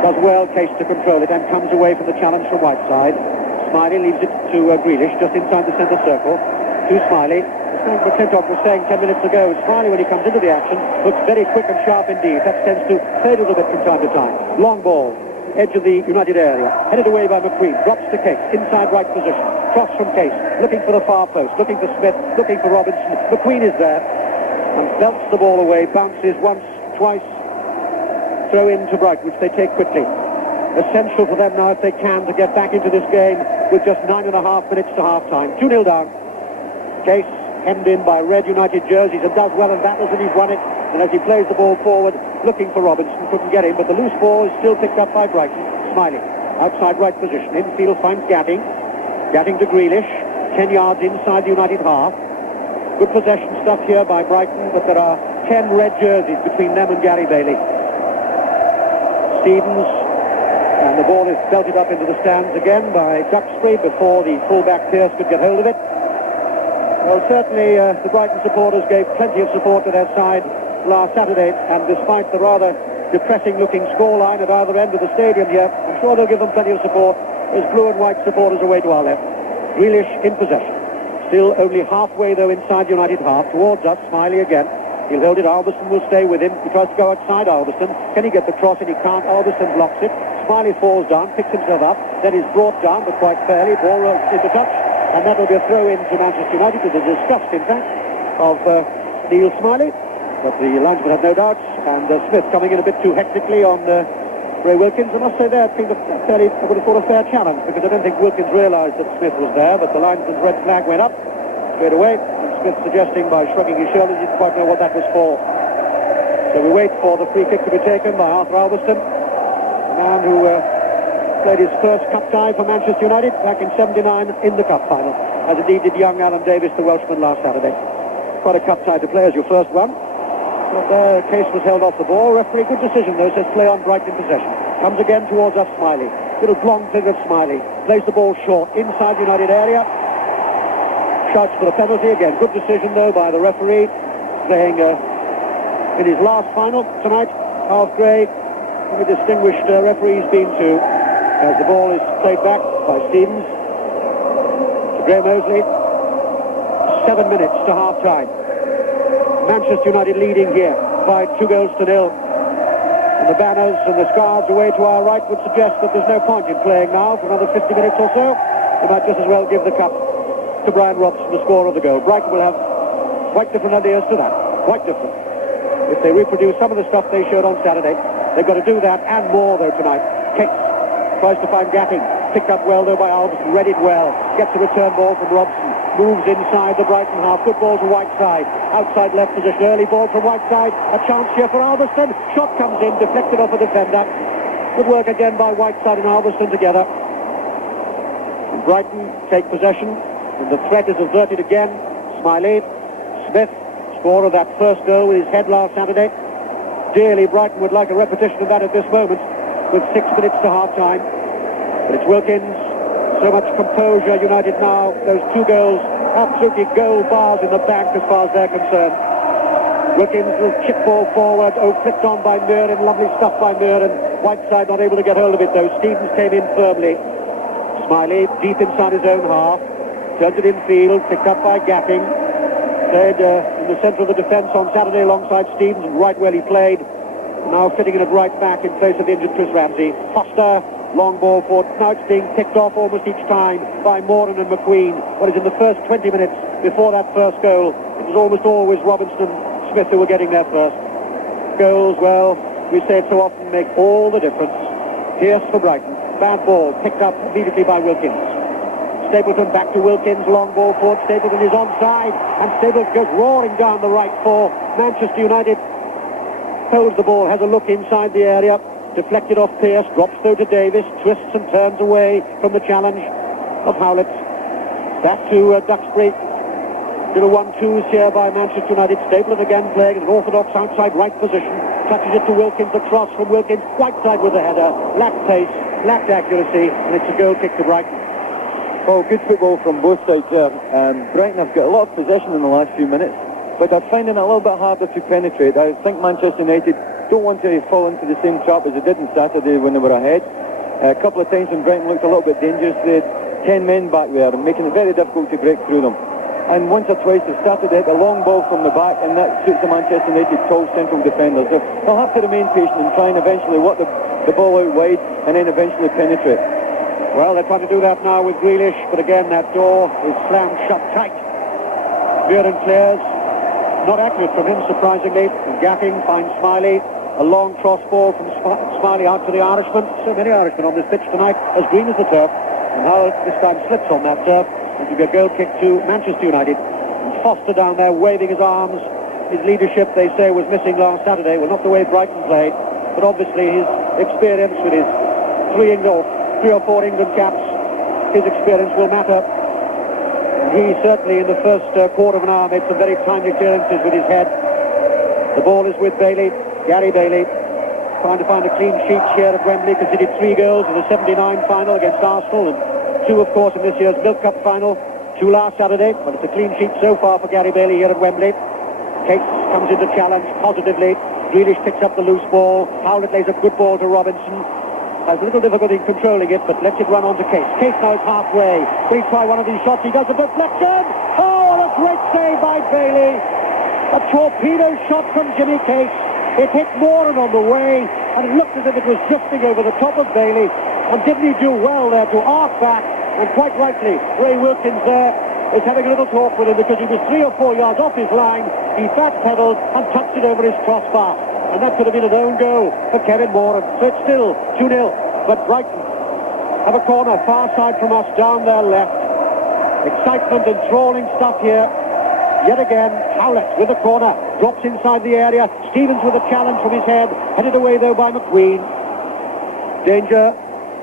does well, Case to control it, and comes away from the challenge from Whiteside. Smiley leaves it to Grealish, just inside the centre circle, to Smiley. As McClintock was saying 10 minutes ago, Smiley, when he comes into the action, looks very quick and sharp indeed. That tends to fade a little bit from time to time. Long ball. Edge of the United area, headed away by McQueen, drops to Case, inside right position, cross from Case, looking for the far post, looking for Smith, looking for Robinson. McQueen is there, and belts the ball away, bounces once, twice, throw in to Brighton, which they take quickly. Essential for them now, if they can, to get back into this game with just 9.5 minutes to half-time. 2-0 down. Case hemmed in by red United jerseys and does well and battles, and he's won it. And as he plays the ball forward, looking for Robinson, couldn't get him, but the loose ball is still picked up by Brighton. Smiley, outside right position. Infield finds Gatting. Gatting to Grealish, 10 yards inside the United half. Good possession stuff here by Brighton, but there are 10 red jerseys between them and Gary Bailey. Stevens, and the ball is belted up into the stands again by Duxbury before the full-back Pearce could get hold of it. Well, certainly the Brighton supporters gave plenty of support to their side last Saturday, and despite the rather depressing-looking scoreline at either end of the stadium here, I'm sure they'll give them plenty of support as blue and white supporters away to our left. Grealish in possession. Still only halfway, though, inside United half. Towards us, Smiley again. He'll hold it. Albion will stay with him. He tries to go outside Albion. Can he get the cross? And he can't. Albion blocks it. Smiley falls down, picks himself up, then is brought down, but quite fairly. Ball into touch, and that will be a throw-in to Manchester United, to the disgust, in fact, of Neil Smiley. But the linesman had no doubts, and Smith coming in a bit too hectically on Ray Wilkins. I must say there, I think I would have thought a fair challenge, because I don't think Wilkins realised that Smith was there, but the linesman's red flag went up straight away, and Smith suggesting by shrugging his shoulders he didn't quite know what that was for. So we wait for the free kick to be taken by Arthur Albion, a man who played his first cup tie for Manchester United back in '79 in the cup final, as indeed did young Alan Davis, the Welshman, last Saturday. Quite a cup tie to play as your first one. But their Case was held off the ball. Referee, good decision though, says play on, Brighton possession. Comes again towards us, Smiley. Little long thing of Smiley. Plays the ball short, inside United area. Shouts for the penalty again. Good decision though by the referee. Playing in his last final tonight, half grey. A distinguished referee he's been to. As the ball is played back by Stevens to Graham Mosley. 7 minutes to half-time. Manchester United leading here by 2-0. And the banners and the scarves away to our right would suggest that there's no point in playing now for another 50 minutes or so. We might just as well give the cup to Brian Robson, the scorer of the goal. Brighton will have quite different ideas to that. Quite different. If they reproduce some of the stuff they showed on Saturday, they've got to do that and more, though, tonight. Case tries to find Gatting. Picked up well, though, by Albion. Read it well. Gets a return ball from Robson. Moves inside the Brighton half. Good ball to Whiteside. Outside left position. Early ball from Whiteside. A chance here for Albion. Shot comes in. Deflected off a defender. Good work again by Whiteside and Albion together. And Brighton take possession. And the threat is averted again. Smiley. Smith, scorer of that first goal with his head last Saturday. Dearly, Brighton would like a repetition of that at this moment with 6 minutes to half-time. But it's Wilkins. So much composure, United now. Those 2 goals, absolutely goal bars in the bank as far as they're concerned. Wilkins will chip ball forward. Oh, flicked on by Murin. Lovely stuff by Murin. Whiteside not able to get hold of it, though. Stevens came in firmly. Smiley deep inside his own half. Turns it in field. Picked up by Gatting. Played in the centre of the defence on Saturday alongside Stevens, and right where he played. Now fitting in at right back in place of the injured Chris Ramsey. Foster. Long ball for now. It's being picked off almost each time by Moran and McQueen. What is in the first 20 minutes before that first goal, it was almost always Robinson and Smith who were getting there first. Goals, well, we say it so often, make all the difference. Pearce for Brighton. Bad ball picked up immediately by Wilkins. Stapleton back to Wilkins. Long ball forward. Stapleton is onside, and Stapleton goes roaring down the right for Manchester United. Holds the ball, has a look inside the area. Deflected off Pearce, drops though to Davis, twists and turns away from the challenge of Howlett. Back to Duxbury. Little 1-2s here by Manchester United. Stapleton again playing in an orthodox outside right position. touches it to Wilkins, the cross from Wilkins, white side with the header, lacked pace, lacked accuracy, and it's a goal kick to Brighton. Oh, good football from both sides there. Brighton have got a lot of possession in the last few minutes, but they're finding it a little bit harder to penetrate. I think Manchester United don't want to fall into the same trap as they did on Saturday when they were ahead. A couple of times when Brighton looked a little bit dangerous, they had 10 men back there, making it very difficult to break through them. And once or twice they started to hit a long ball from the back, and that suits the Manchester United tall central defenders. They'll have to remain patient and try and eventually work the ball out wide and then eventually penetrate. Well, they're trying to do that now with Grealish, but again that door is slammed shut tight. Muir clears, not accurate from him surprisingly. Gapping finds Smiley, a long cross ball from Smiley out to the Irishman. So many Irishmen on this pitch tonight, as green as the turf, and how this time slips on that turf. It will be a goal kick to Manchester United. And Foster down there waving his arms. His leadership, they say, was missing last Saturday. Well, not the way Brighton played, but obviously his experience with his three or four England caps, his experience will matter. And he certainly, in the first quarter of an hour, made some very timely clearances with his head. The ball is with Bailey, Gary Bailey, trying to find a clean sheet here at Wembley. Conceded 3 goals in the 79 final against Arsenal, and 2, of course, in this year's Milk Cup final. 2 last Saturday, but it's a clean sheet so far for Gary Bailey here at Wembley. Cates comes into challenge positively. Grealish picks up the loose ball. Howlett lays a good ball to Robinson. Has a little difficulty in controlling it, but lets it run on to Cates. Cates now is halfway. Will he try one of these shots? He does a deflection. Oh, what a great save by Bailey. A torpedo shot from Jimmy Cates. It hit Moran on the way, and it looked as if it was drifting over the top of Bailey. And didn't he do well there to arc back? And quite rightly, Ray Wilkins there is having a little talk with him because he was 3 or 4 yards off his line. He back-pedalled and touched it over his crossbar. And that could have been his own goal for Kevin Moran. So it's still 2-0. But Brighton have a corner far side from us down their left. Excitement, enthralling stuff here. Yet again, Howlett with the corner. Drops inside the area. Stevens with a challenge from his head. Headed away though by McQueen. Danger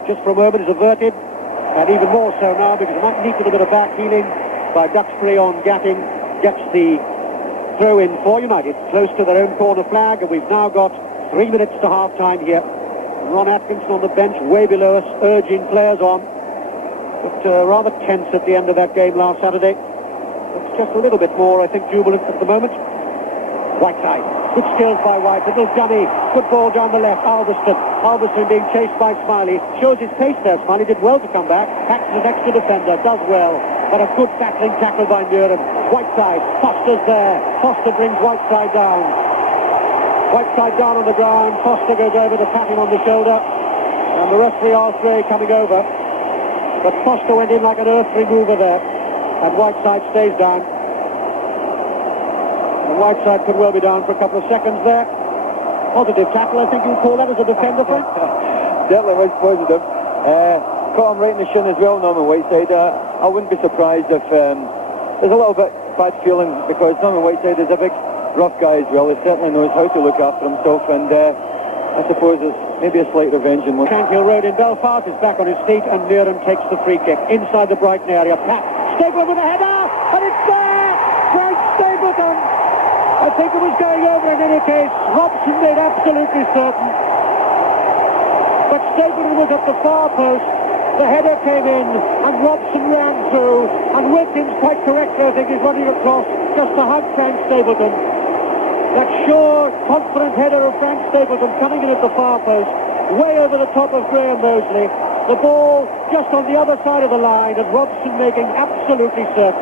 just for a moment is averted. And even more so now because that needs a little bit of back healing by Duxbury on Gatting. Gets the throw in for United, close to their own corner flag, and we've now got 3 minutes to half-time here. Ron Atkinson on the bench, way below us, urging players on. But rather tense at the end of that game last Saturday. It's just a little bit more, I think, jubilant at the moment. Whiteside, good skills by White, a little dummy, good ball down the left, Alderson being chased by Smiley, shows his pace there. Smiley did well to come back, acts as an extra defender, does well, but a good battling tackle by Muir. Whiteside, Foster's there, Foster brings Whiteside down. Whiteside down on the ground, Foster goes over to pat him on the shoulder, and the referee Arthur coming over, but Foster went in like an earth remover there, and Whiteside stays down. And Whiteside could well be down for a couple of seconds there. Positive tackle, I think you'd call that as a defender, Frank? Definitely was positive. Caught him right in the shin as well, Norman Whiteside. I wouldn't be surprised if there's a little bit bad feeling because Norman Whiteside is a big rough guy as well. He certainly knows how to look after himself, and I suppose there's maybe a slight revenge in one. Shankill Road in Belfast is back on his feet, and Muren takes the free kick inside the Brighton area. Pat Stapleton with a header, and it's there! Frank Stapleton! I think it was going over in any case. Robson made absolutely certain. But Stapleton was at the far post. The header came in, and Robson ran through, and Wilkins, quite correctly, I think, is running across just to hug Frank Stapleton. That sure, confident header of Frank Stapleton coming in at the far post, way over the top of Graham Mosley. The ball just on the other side of the line, and Robson making absolutely certain.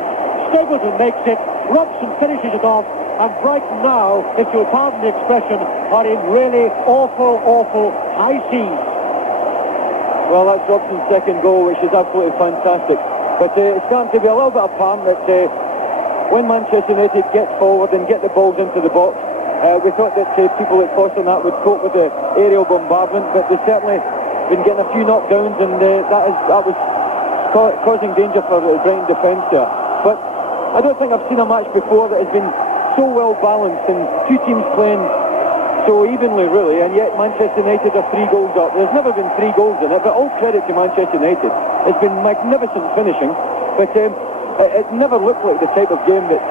Stapleton makes it, Robson finishes it off, and Brighton now, if you'll pardon the expression, are in really awful, awful high seas. Well, that's Robson's second goal, which is absolutely fantastic. But it's starting to be a little bit apparent that when Manchester United get forward and get the balls into the box, we thought that people like Foster and that would cope with the aerial bombardment, but they've certainly been getting a few knockdowns, and that was causing danger for the Brighton defence there. But I don't think I've seen a match before that has been so well balanced and two teams playing so evenly, really, and yet Manchester United are 3 goals up. There's never been 3 goals in it, but all credit to Manchester United. It's been magnificent finishing, but it never looked like the type of game that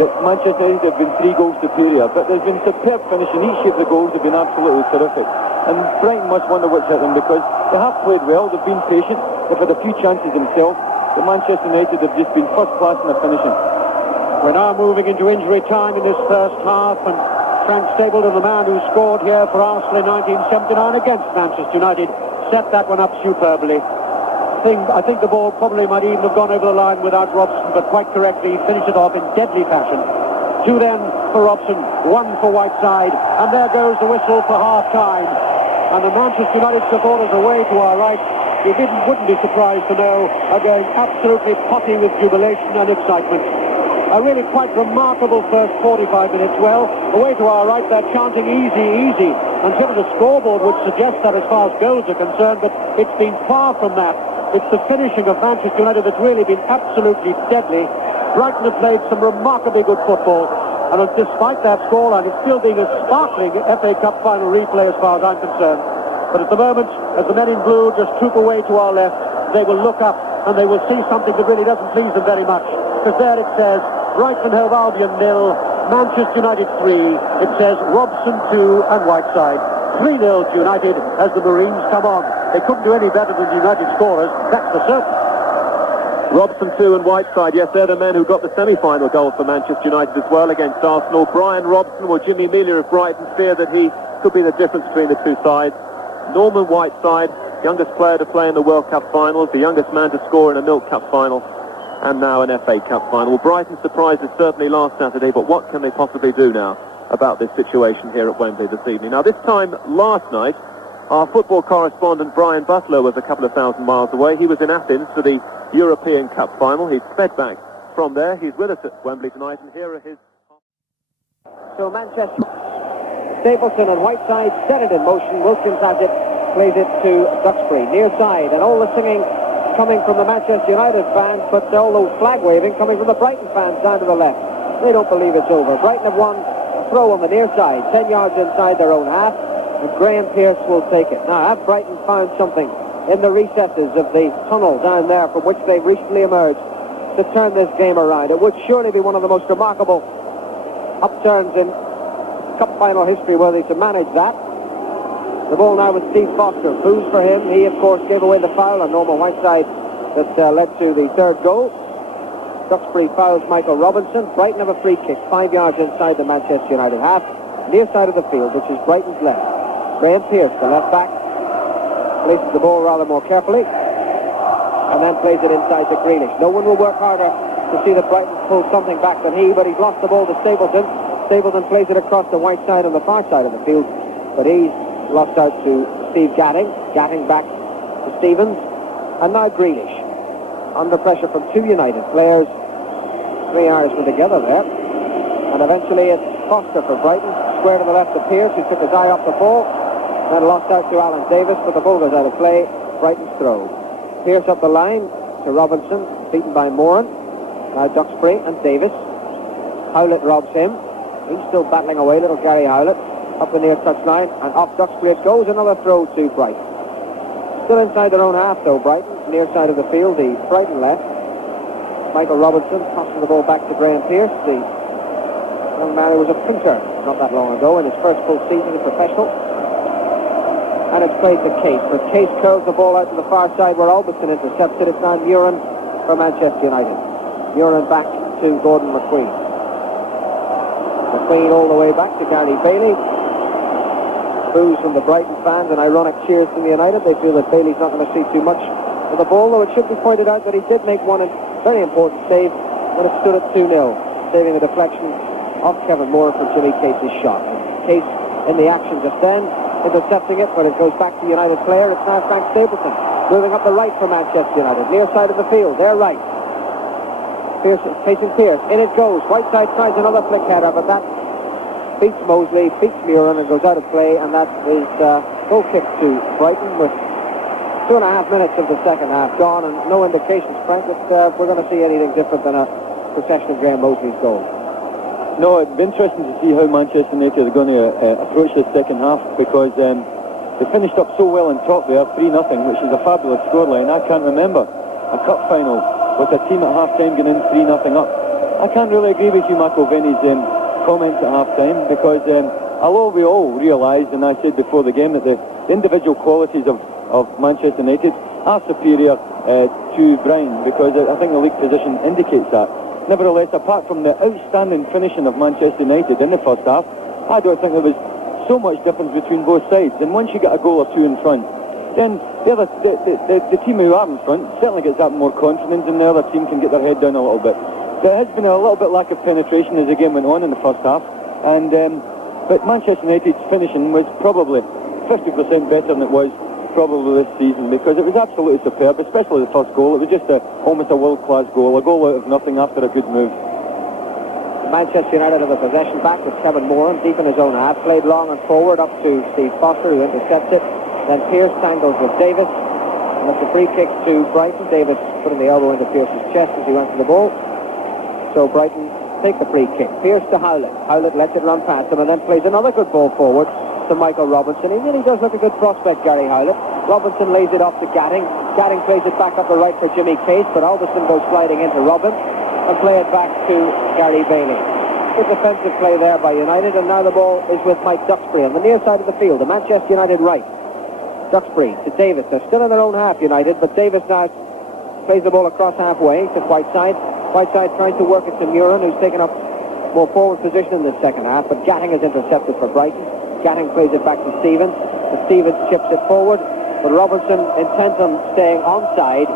that Manchester United have been 3 goals superior, but there's been superb finishing. Each of the goals have been absolutely terrific. And Brighton must wonder what's hit them, because they have played well, they've been patient, they've had a few chances themselves, but Manchester United have just been first class in their finishing. We're now moving into injury time in this first half, and Frank Stapleton, the man who scored here for Arsenal in 1979 against Manchester United, set that one up superbly. I think the ball probably might even have gone over the line without Robson, but quite correctly he finished it off in deadly fashion. 2 then for Robson, 1 for Whiteside, and there goes the whistle for half-time. And the Manchester United supporters away to our right, you wouldn't be surprised to know, are going absolutely potty with jubilation and excitement. A really quite remarkable first 45 minutes. Well, away to our right, they're chanting easy, easy, until the scoreboard would suggest that as far as goals are concerned, but it's been far from that. It's the finishing of Manchester United that's really been absolutely deadly. Brighton have played some remarkably good football, and despite that scoreline, it's still being a sparkling FA Cup final replay as far as I'm concerned. But at the moment, as the men in blue just troop away to our left, they will look up and they will see something that really doesn't please them very much. Because there it says, Brighton Hove Albion 0, Manchester United 3. It says Robson 2 and Whiteside. 3-0 to United as the Marines come on. They couldn't do any better than the United scorers, that's for certain. Robson 2 and Whiteside, yes, they're the men who got the semi-final goal for Manchester United as well against Arsenal. Brian Robson, or Jimmy Miller of Brighton, fear that he could be the difference between the two sides. Norman Whiteside, youngest player to play in the World Cup finals, the youngest man to score in a Milk Cup final, and now an FA Cup final. Well, Brighton surprised us certainly last Saturday, but what can they possibly do now about this situation here at Wembley this evening? Now, this time last night, our football correspondent Brian Butler was a couple of thousand miles away. He was in Athens for the European Cup final. He's sped back from there. He's with us at Wembley tonight, and here are his... So Manchester, Stapleton and Whiteside set it in motion. Wilkins has it, plays it to Duxbury, near side, and all the singing coming from the Manchester United fans, but all those flag waving coming from the Brighton fans down to the left. They don't believe it's over. Brighton have won a throw on the near side, 10 yards inside their own half, and Graham Pearce will take it. Now, have Brighton found something in the recesses of the tunnel down there from which they've recently emerged to turn this game around? It would surely be one of the most remarkable upturns in Cup final history were they to manage that. The ball now with Steve Foster. Booze for him. He, of course, gave away the foul on Norman Whiteside that led to the third goal. Duxbury fouls Michael Robinson. Brighton have a free kick 5 yards inside the Manchester United half, near side of the field, which is Brighton's left. Graham Pearce, the left back, places the ball rather more carefully and then plays it inside to Grealish. No one will work harder to see that Brighton pull something back than he, but he's lost the ball to Stapleton. Stapleton plays it across the Whiteside on the far side of the field, but he's lost out to Steve Gatting. Gatting back to Stevens, and now Grealish under pressure from 2 United players. 3 Irishmen together there, and eventually it's Foster for Brighton, square to the left of Pearce, who took his eye off the ball, then lost out to Alan Davis, but the ball goes out of play. Brighton's throw. Pearce up the line to Robinson, beaten by Moran. Now Duxbury and Davis. Howlett robs him. He's still battling away, little Gary Howlett, up the near touchline, and off Duxbury it goes. Another throw to Brighton. Still inside their own half though, Brighton, near side of the field, the Brighton left. Michael Robinson tossing the ball back to Graham Pearce, the young man who was a printer not that long ago in his first full season as professional. And it's played to Case, but Case curls the ball out to the far side where Albison intercepts it. It's now Murin for Manchester United. Murin back to Gordon McQueen. McQueen all the way back to Gary Bailey. Boos from the Brighton fans and ironic cheers from the United. They feel that Bailey's not going to see too much of the ball, though it should be pointed out that he did make one very important save when it stood at 2-0, saving a deflection off Kevin Moore from Jimmy Case's shot. Case in the action just then, intercepting it, but it goes back to the United player. It's now Frank Stapleton moving up the right for Manchester United, near side of the field, their right. Pearce facing Pearce, in it goes. Whiteside tries another flick header, but that beats Mosley, beats Murin, and goes out of play, and that is goal kick to Brighton with 2.5 minutes of the second half gone, and no indications, Frank, that we're going to see anything different than a possession of Graham Mosley's goal. No, it'd be interesting to see how Manchester United are going to approach this second half, because they finished up so well on top there, 3-0, which is a fabulous scoreline. I can't remember a cup final with a team at half-time getting in 3-0 up. I can't really agree with Hugh McIlvenney's comments at half-time, because although we all realised, and I said before the game, that the individual qualities of Manchester United are superior to Brighton, because I think the league position indicates that. Nevertheless, apart from the outstanding finishing of Manchester United in the first half, I don't think there was so much difference between both sides. And once you get a goal or two in front, then the team who are in front certainly gets that more confidence, and the other team can get their head down a little bit. There has been a little bit lack of penetration as the game went on in the first half, and but Manchester United's finishing was probably 50% better than it was probably this season, because it was absolutely superb, especially the first goal. It was just almost a world-class goal, a goal out of nothing after a good move. Manchester United have the possession back with Kevin Moran deep in his own half, played long and forward up to Steve Foster, who intercepts it. Then Pearce tangles with Davis, and it's a free kick to Brighton. Davis putting the elbow into Pearce's chest as he went to the ball. So Brighton take the free kick. Pearce to Howlett. Howlett lets it run past him and then plays another good ball forward to Michael Robinson. He really does look a good prospect, Gary Howlett. Robinson lays it off to Gatting. Gatting plays it back up the right for Jimmy Case, but Alderson goes sliding into Robin and play it back to Gary Bailey. Good defensive play there by United, and now the ball is with Mike Duxbury on the near side of the field, the Manchester United right. Duxbury to Davis. They're still in their own half, United, but Davis now plays the ball across halfway to Whiteside. Whiteside tries to work it to Murin, who's taken up more forward position in the second half, but Gatting is intercepted for Brighton. Gatting plays it back to Stevens, and Stevens chips it forward, but Robinson, intent on staying onside,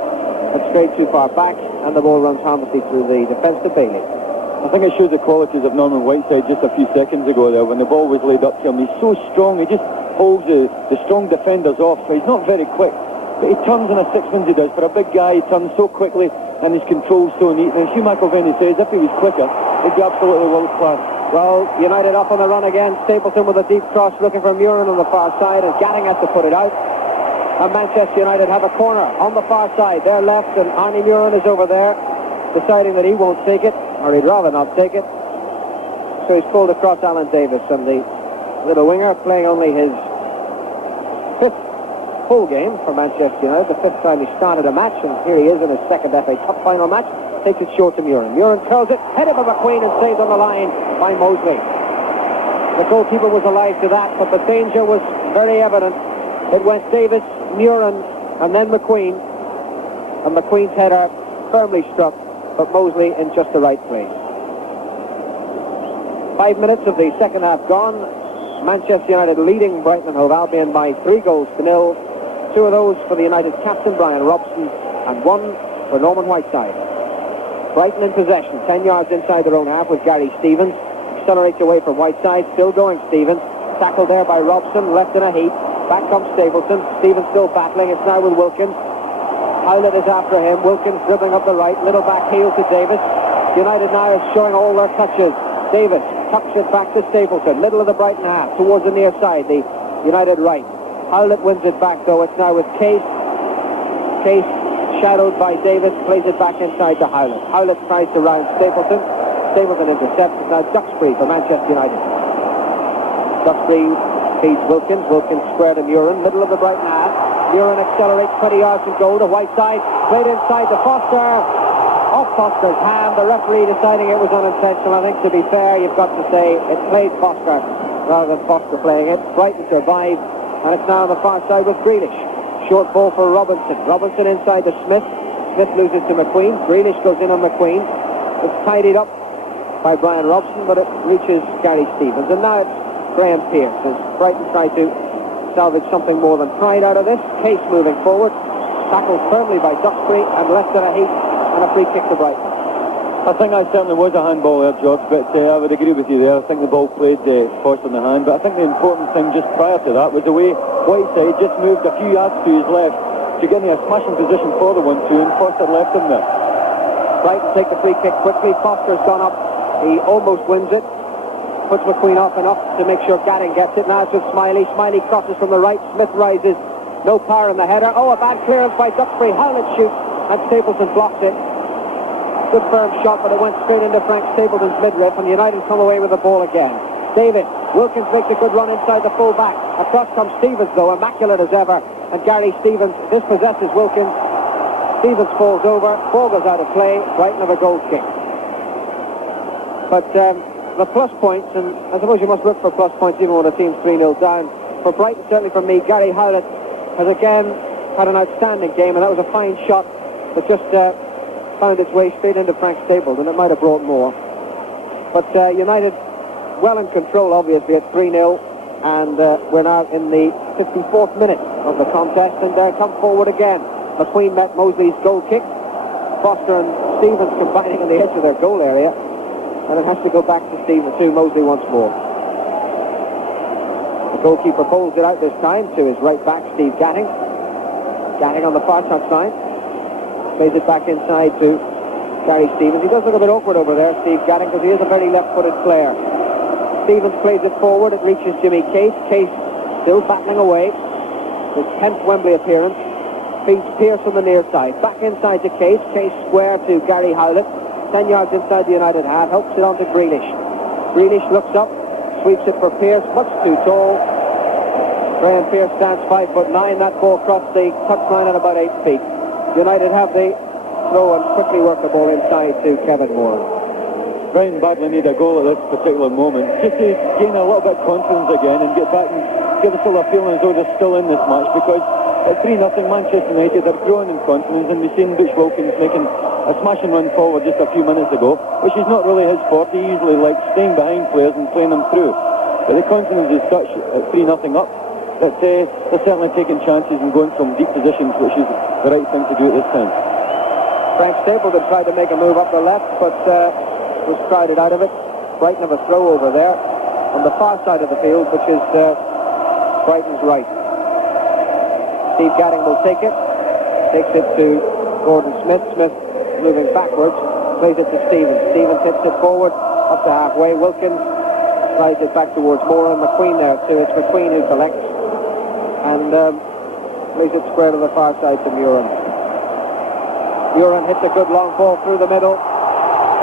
had strayed too far back, and the ball runs harmlessly through the defence to Bailey. I think it shows the qualities of Norman Whiteside just a few seconds ago there, when the ball was laid up to him. He's so strong, he just holds the strong defenders off. He's not very quick, but he turns in a sixpence, he does. For a big guy, he turns so quickly, and his control's so neat. And Hugh McIlvenney says if he was quicker, he'd be absolutely world-class. Well, United up on the run again. Stapleton with a deep cross looking for Murin on the far side, and Gatting has to put it out. And Manchester United have a corner on the far side. They're left, and Arnie Murin is over there, deciding that he won't take it, or he'd rather not take it. So he's pulled across Alan Davis, and the little winger, playing only his fifth full game for Manchester United, the fifth time he started a match, and here he is in his second FA Cup final match, takes it short to Murin. Murin curls it, headed by McQueen, and saves on the line by Mosley. The goalkeeper was alive to that, but the danger was very evident. It went Davis, Murin, and then McQueen, and McQueen's header firmly struck, but Mosley in just the right place. 5 minutes of the second half gone. Manchester United leading Brighton and Hove Albion by 3-0. 2 of those for the United captain, Brian Robson, and 1 for Norman Whiteside. Brighton in possession, 10 yards inside their own half with Gary Stevens. Accelerates away from Whiteside, still going Stevens. Tackled there by Robson, left in a heap. Back comes Stapleton. Stevens still battling, it's now with Wilkins. Howlett is after him. Wilkins dribbling up the right. Little back heel to Davis. United now is showing all their touches. Davis tucks it back to Stapleton. Middle of the Brighton half. Towards the near side. The United right. Howlett wins it back though. It's now with Case. Case shadowed by Davis. Plays it back inside to Howlett. Howlett tries to round Stapleton. Stapleton intercepts. It's now Duxbury for Manchester United. Duxbury feeds Wilkins. Wilkins square to Murin. Middle of the Brighton half. Murin accelerates 20 yards and goal to Whiteside. Played inside to Foster. Off Foster's hand. The referee deciding it was unintentional. I think to be fair, you've got to say it played Foster rather than Foster playing it. Brighton survived, and it's now on the far side with Grealish. Short ball for Robinson. Robinson inside to Smith. Smith loses to McQueen. Grealish goes in on McQueen. It's tidied up by Brian Robson, but it reaches Gary Stevens. And now it's Graham Pearce as Brighton tried to salvage something more than pride out of this. Case moving forward, tackled firmly by Duxbury and left in a heap, and a free kick to Brighton. I think that certainly was a handball there, George, but I would agree with you there. I think the ball played Foster in the hand, but I think the important thing just prior to that was the way Whiteside just moved a few yards to his left to get in a smashing position for the 1-2, and Foster left him there. Brighton take the free kick quickly. Foster's gone up. He almost wins it. Puts McQueen off enough to make sure Gatting gets it. Now it's with Smiley. Smiley crosses from the right. Smith rises. No power in the header. Oh, a bad clearance by Duxbury. Howlett shoots, and Stapleton blocks it. Good firm shot, but it went straight into Frank Stapleton's midriff, and United come away with the ball again. Davis. Wilkins makes a good run inside the full back. Across comes Stevens, though, immaculate as ever. And Gary Stevens dispossesses Wilkins. Stevens falls over. Ball goes out of play. Brighton have a goal kick. But the plus points, and I suppose you must look for plus points even when the team's 3-0 down. For Brighton, certainly for me, Gary Howlett has again had an outstanding game, and that was a fine shot that just found its way straight into Frank Stapleton, and it might have brought more. But United well in control, obviously, at 3-0, and we're now in the 54th minute of the contest, and come forward again. McQueen met Mosley's goal kick. Foster and Stevens combining on the edge of their goal area, and it has to go back to Mosley once more. The goalkeeper pulls it out this time to his right back, Steve Gatting. Gatting on the far touchline. Plays it back inside to Gary Stevens. He does look a bit awkward over there, Steve Gatting, because he is a very left-footed player. Stevens plays it forward. It reaches Jimmy Case. Case still battling away. His 10th Wembley appearance. Feeds Pearce on the near side. Back inside to Case. Case square to Gary Howlett. 10 yards inside the United half. Helps it on to Grealish. Grealish looks up. Sweeps it for Pearce. Much too tall. Graham Pearce stands 5'9". That ball crossed the touchline at about 8 feet. United have the throw and quickly work the ball inside to Kevin Moore. Brighton badly need a goal at this particular moment, just to gain a little bit of confidence again and get back and give us all a feeling as though they're still in this match, because at 3-0 Manchester United are growing in confidence, and we've seen Butch Wilkins making a smashing run forward just a few minutes ago, which is not really his forte. He usually likes staying behind players and playing them through. But the confidence is such at 3-0 up that they're certainly taking chances and going from deep positions, which is the right thing to do at this time. Frank Stapleton tried to make a move up the left, but was crowded out of it. Brighton have a throw over there on the far side of the field, which is Brighton's right. Steve Gatting will take it. Takes it to Gordon Smith. Smith moving backwards. Plays it to Stevens. Stevens hits it forward up to halfway. Wilkins slides it back towards Moore, and McQueen there too. It's McQueen who collects and plays it square to the far side to Murin. Murin hits a good long ball through the middle.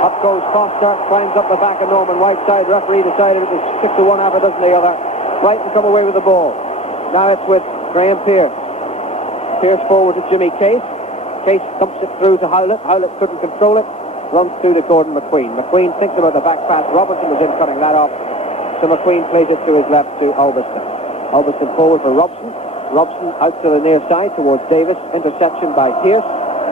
Up goes Foster, climbs up the back of Norman Whiteside. Referee decided it was 6 to 1, half a dozen the other. Brighton come away with the ball. Now it's with Graham Pearce. Pearce forward to Jimmy Case. Case dumps it through to Howlett. Howlett couldn't control it. Runs through to Gordon McQueen. McQueen thinks about the back pass. Robertson was in cutting that off. So McQueen plays it to his left to Albiston. Albiston forward for Robson. Robson out to the near side towards Davis. Interception by Pearce.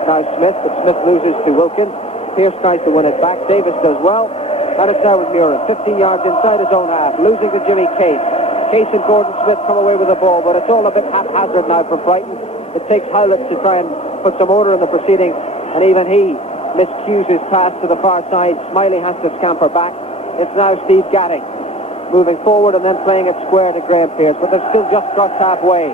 Now Smith, but Smith loses to Wilkins. Pearce tries to win it back. Davis does well. And it's now with Murin. 15 yards inside his own half. Losing to Jimmy Case. Case and Gordon Smith come away with the ball, but it's all a bit haphazard now for Brighton. It takes Howlett to try and put some order in the proceedings, and even he miscues his pass to the far side. Smiley has to scamper back. It's now Steve Gatting moving forward and then playing it square to Graham Pearce, but they've still just got halfway.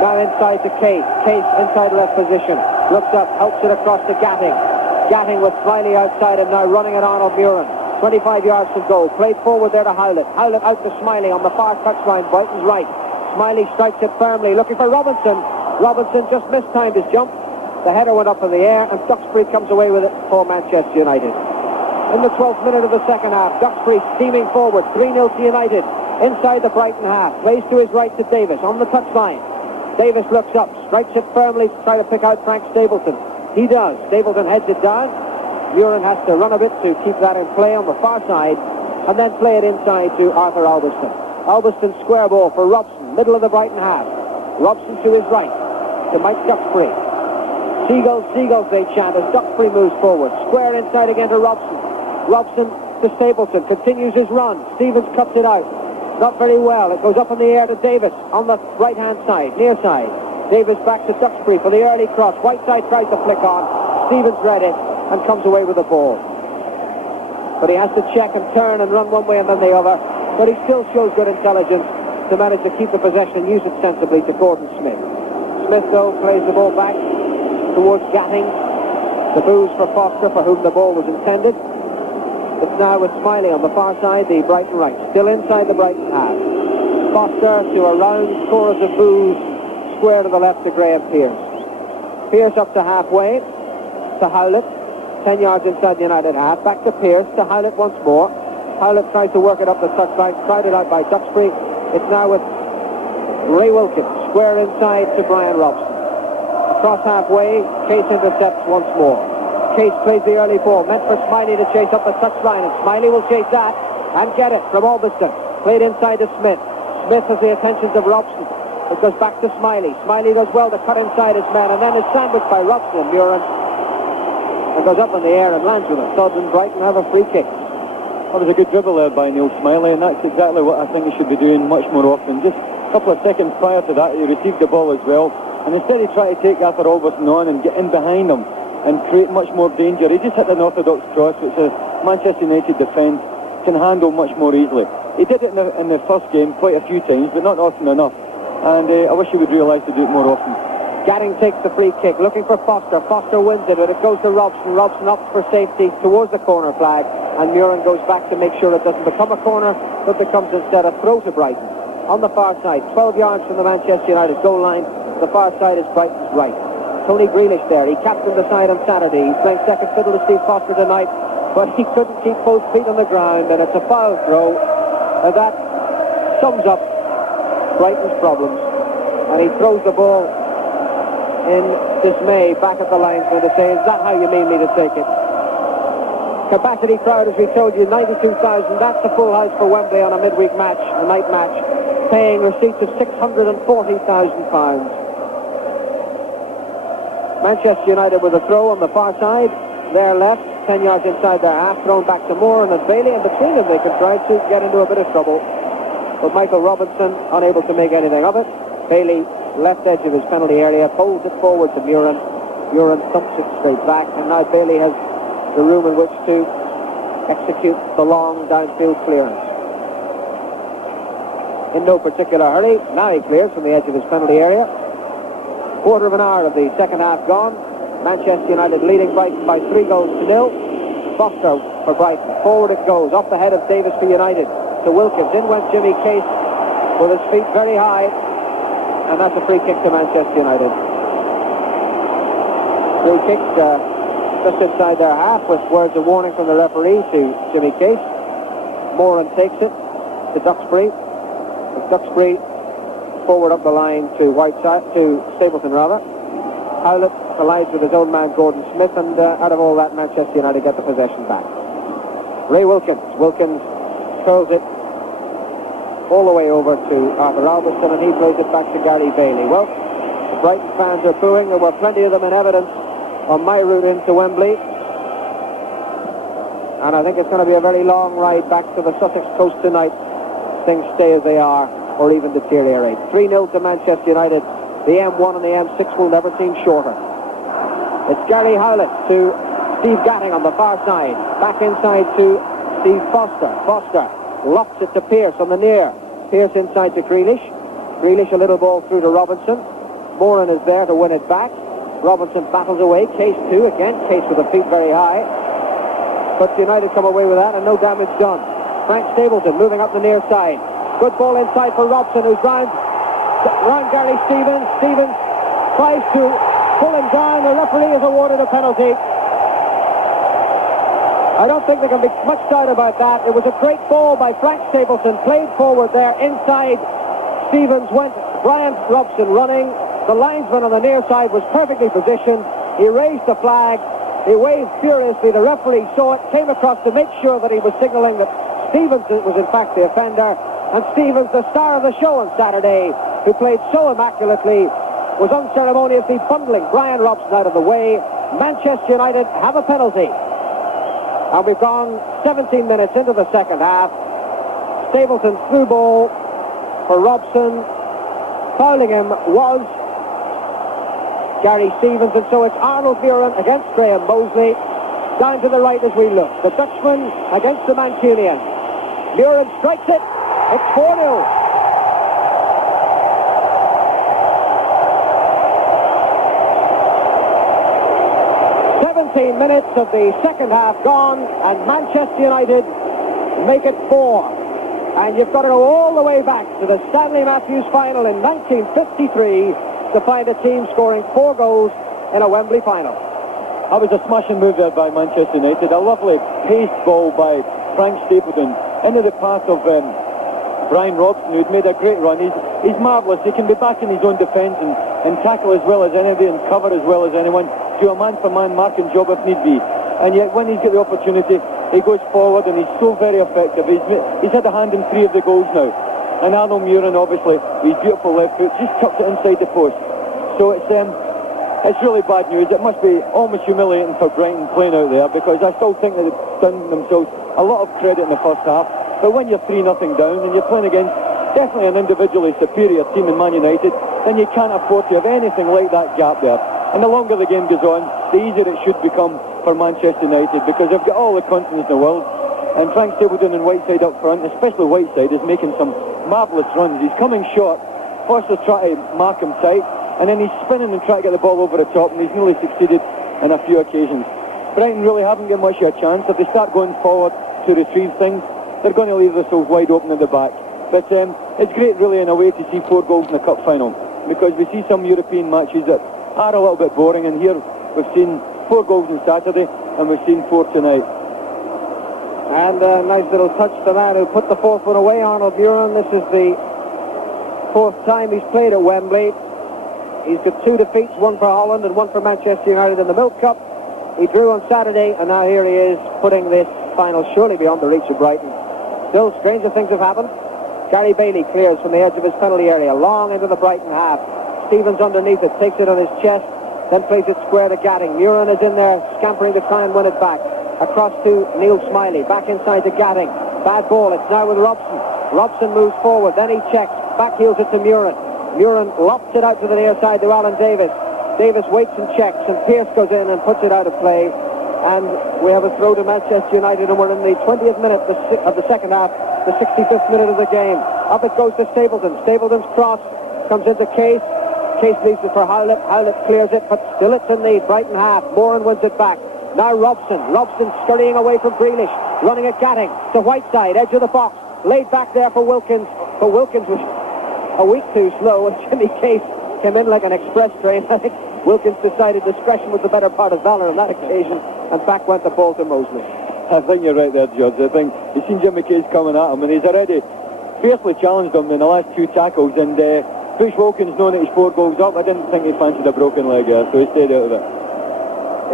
Now inside to Case. Case inside left position. Looks up, helps it across to Gatting. Gatting with Smiley outside and now running it on Murin. 25 yards to go. Played forward there to Howlett. Howlett out to Smiley on the far touchline. Brighton's right. Smiley strikes it firmly. Looking for Robinson. Robinson just mistimed his jump. The header went up in the air and Duxbury comes away with it for Manchester United. In the 12th minute of the second half, Duxbury steaming forward. 3-0 to United. Inside the Brighton half. Plays to his right to Davis on the touchline. Davis looks up. Strikes it firmly to try to pick out Frank Stapleton. He does. Stapleton heads it down. Murin has to run a bit to keep that in play on the far side and then play it inside to Arthur Albiston. Albiston square ball for Robson, middle of the Brighton half. Robson to his right, to Mike Duxbury. Seagulls, Seagulls they chant as Duxbury moves forward. Square inside again to Robson. Robson to Stapleton, continues his run. Stevens cuts it out. Not very well. It goes up in the air to Davis on the right-hand side, near side. Davis back to Duxbury for the early cross. Whiteside tries to flick on. Stevens read it and comes away with the ball. But he has to check and turn and run one way and then the other. But he still shows good intelligence to manage to keep the possession and use it sensibly to Gordon Smith. Smith, though, plays the ball back towards Gatting. The booze for Foster, for whom the ball was intended. It's now with Smiley on the far side, the Brighton right. Still inside the Brighton half. Foster to a round chorus of boos, square to the left to Graham Pearce. Pearce up to halfway to Howlett. 10 yards inside the United half. Back to Pearce, to Howlett once more. Howlett tries to work it up the touchline, crowded out by Duxbury. It's now with Ray Wilkins, square inside to Brian Robson. Across halfway, Case intercepts once more. Case plays the early ball, meant for Smiley to chase up the touchline, and Smiley will chase that and get it from Albiston. Played inside to Smith. Smith has the attentions of Robson. It goes back to Smiley. Smiley does well to cut inside his man, and then is sandwiched by Robson and Murin. It goes up in the air and lands with a thud, and Brighton have a free kick. That was a good dribble there by Neil Smiley, and that's exactly what I think he should be doing much more often. Just a couple of seconds prior to that, he received the ball as well, and instead he tried to take Arthur Albion on and get in behind him and create much more danger. He just hit an orthodox cross, which a Manchester United defence can handle much more easily. He did it in the first game quite a few times, but not often enough, and I wish he would realise to do it more often. Gadding takes the free kick, looking for Foster. Foster wins it, but it goes to Robson. Robson opts for safety towards the corner flag, and Murin goes back to make sure it doesn't become a corner, but becomes instead a throw to Brighton. On the far side, 12 yards from the Manchester United goal line, the far side is Brighton's right. Tony Grealish there, he captained the side on Saturday. He's playing second fiddle to Steve Foster tonight, but he couldn't keep both feet on the ground, and it's a foul throw, and that sums up Brighton's problems. And he throws the ball in dismay back at the linesman to say, is that how you mean me to take it? Capacity crowd, as we told you, 92,000. That's the full house for Wembley on a midweek match, a night match, paying receipts of £640,000. Manchester United with a throw on the far side, their left, 10 yards inside their half, thrown back to Moran and Bailey, and between them they could try to get into a bit of trouble. But Michael Robinson unable to make anything of it. Bailey, left edge of his penalty area, pulls it forward to Murin. Murin thumps it straight back, and now Bailey has the room in which to execute the long downfield clearance. In no particular hurry, now he clears from the edge of his penalty area. Quarter of an hour of the second half gone. Manchester United leading Brighton by 3-0. Foster for Brighton. Forward it goes, off the head of Davis for United. To Wilkins. In went Jimmy Case with his feet very high. And that's a free kick to Manchester United. Free kick just inside their half with words of warning from the referee to Jimmy Case. Moran takes it to Duxbury. Duxbury forward up the line to Whiteside, to Stapleton rather. Howlett collides with his own man Gordon Smith, and out of all that, Manchester United get the possession back. Ray Wilkins. Wilkins throws it all the way over to Arthur Albiston, and he throws it back to Gary Bailey. Well, the Brighton fans are booing. There were plenty of them in evidence on my route into Wembley, and I think it's going to be a very long ride back to the Sussex coast tonight. Things stay as they are or even deteriorate. 3-0 to Manchester United. The M1 and the M6 will never seem shorter. It's Gary Howlett to Steve Gatting on the far side. Back inside to Steve Foster. Foster lofts it to Pearce on the near. Pearce inside to Grealish. Grealish a little ball through to Robinson. Moran is there to win it back. Robinson battles away. Case too. Again, Case with the feet very high. But United come away with that and no damage done. Frank Stapleton moving up the near side. Good ball inside for Robson, who's round Gary Stevens. Stevens tries to pull him down. The referee has awarded a penalty. I don't think there can be much doubt about that. It was a great ball by Frank Stapleton, played forward there. Inside Stevens went Brian Robson running. The linesman on the near side was perfectly positioned. He raised the flag. He waved furiously. The referee saw it, came across to make sure that he was signalling that Stevens was in fact the offender. And Stevens, the star of the show on Saturday, who played so immaculately, was unceremoniously bundling Brian Robson out of the way. Manchester United have a penalty. And we've gone 17 minutes into the second half. Stapleton's through ball for Robson. Fouling him was Gary Stevens, and so it's Arnold Murin against Graham Mosley. Down to the right as we look. The Dutchman against the Mancunian. Murin strikes it. It's 4-0. Minutes of the second half gone, and Manchester United make it 4. And you've got to go all the way back to the Stanley Matthews final in 1953 to find a team scoring 4 goals in a Wembley final. That was a smashing move there by Manchester United. A lovely paced ball by Frank Stapleton into the path of Brian Robson, who'd made a great run. He's marvellous. He can be back in his own defence and tackle as well as anybody and cover as well as anyone. do a man-for-man marking job if need be. And yet when he's got the opportunity, he goes forward and he's so very effective. He's had a hand in 3 of the goals now. And Arnold Murin, obviously, his beautiful left foot, just tucked it inside the post. So it's really bad news. It must be almost humiliating for Brighton playing out there, because I still think that they've done themselves a lot of credit in the first half. But when you're 3-0 down and you're playing against definitely an individually superior team in Man United, then you can't afford to have anything like that gap there. And the longer the game goes on, the easier it should become for Manchester United, because they've got all the confidence in the world. And Frank Stapleton and Whiteside up front, especially Whiteside, is making some marvellous runs. He's coming short. Foster's trying to mark him tight, and then he's spinning and trying to get the ball over the top, and he's nearly succeeded on a few occasions. Brighton really haven't got much of a chance. If they start going forward to retrieve things, they're going to leave themselves wide open at the back. But it's great, really, in a way, to see 4 goals in the cup final, because we see some European matches that are a little bit boring, and here we've seen 4 goals on Saturday, and we've seen 4 tonight. And a nice little touch to that who put the 4th one away, Arnold Murin. This is the 4th time he's played at Wembley. He's got 2 defeats, 1 for Holland and 1 for Manchester United in the Milk Cup. He drew on Saturday, and now here he is putting this final surely beyond the reach of Brighton. Still, stranger things have happened. Gary Bailey clears from the edge of his penalty area, long into the Brighton half. Stevens underneath it, takes it on his chest, then plays it square to Gatting. Murin is in there, scampering to try and win it back. Across to Neil Smiley, back inside to Gatting. Bad ball, it's now with Robson. Robson moves forward, then he checks, back heels it to Murin. Murin lofts it out to the near side to Alan Davis. Davis waits and checks, and Pearce goes in and puts it out of play. And we have a throw to Manchester United, and we're in the 20th minute of the second half, the 65th minute of the game. Up it goes to Stapleton. Stapleton's cross comes into Case. Case leaves it for Howlett. Howlett clears it, but still it's in the Brighton half. Moran wins it back. Now Robson. Robson scurrying away from Grealish. Running at Gatting to Whiteside, edge of the box. Laid back there for Wilkins. But Wilkins was a week too slow, and Jimmy Case came in like an express train. I think Wilkins decided discretion was the better part of valour on that occasion, and back went the ball to Mosley. I think you're right there, George. I think you've seen Jimmy Case coming at him, and he's already fiercely challenged him in the last 2 tackles, and Bush Wilkins, knowing that he's 4 goals up, I didn't think he fancied a broken leg there, so he stayed out of it.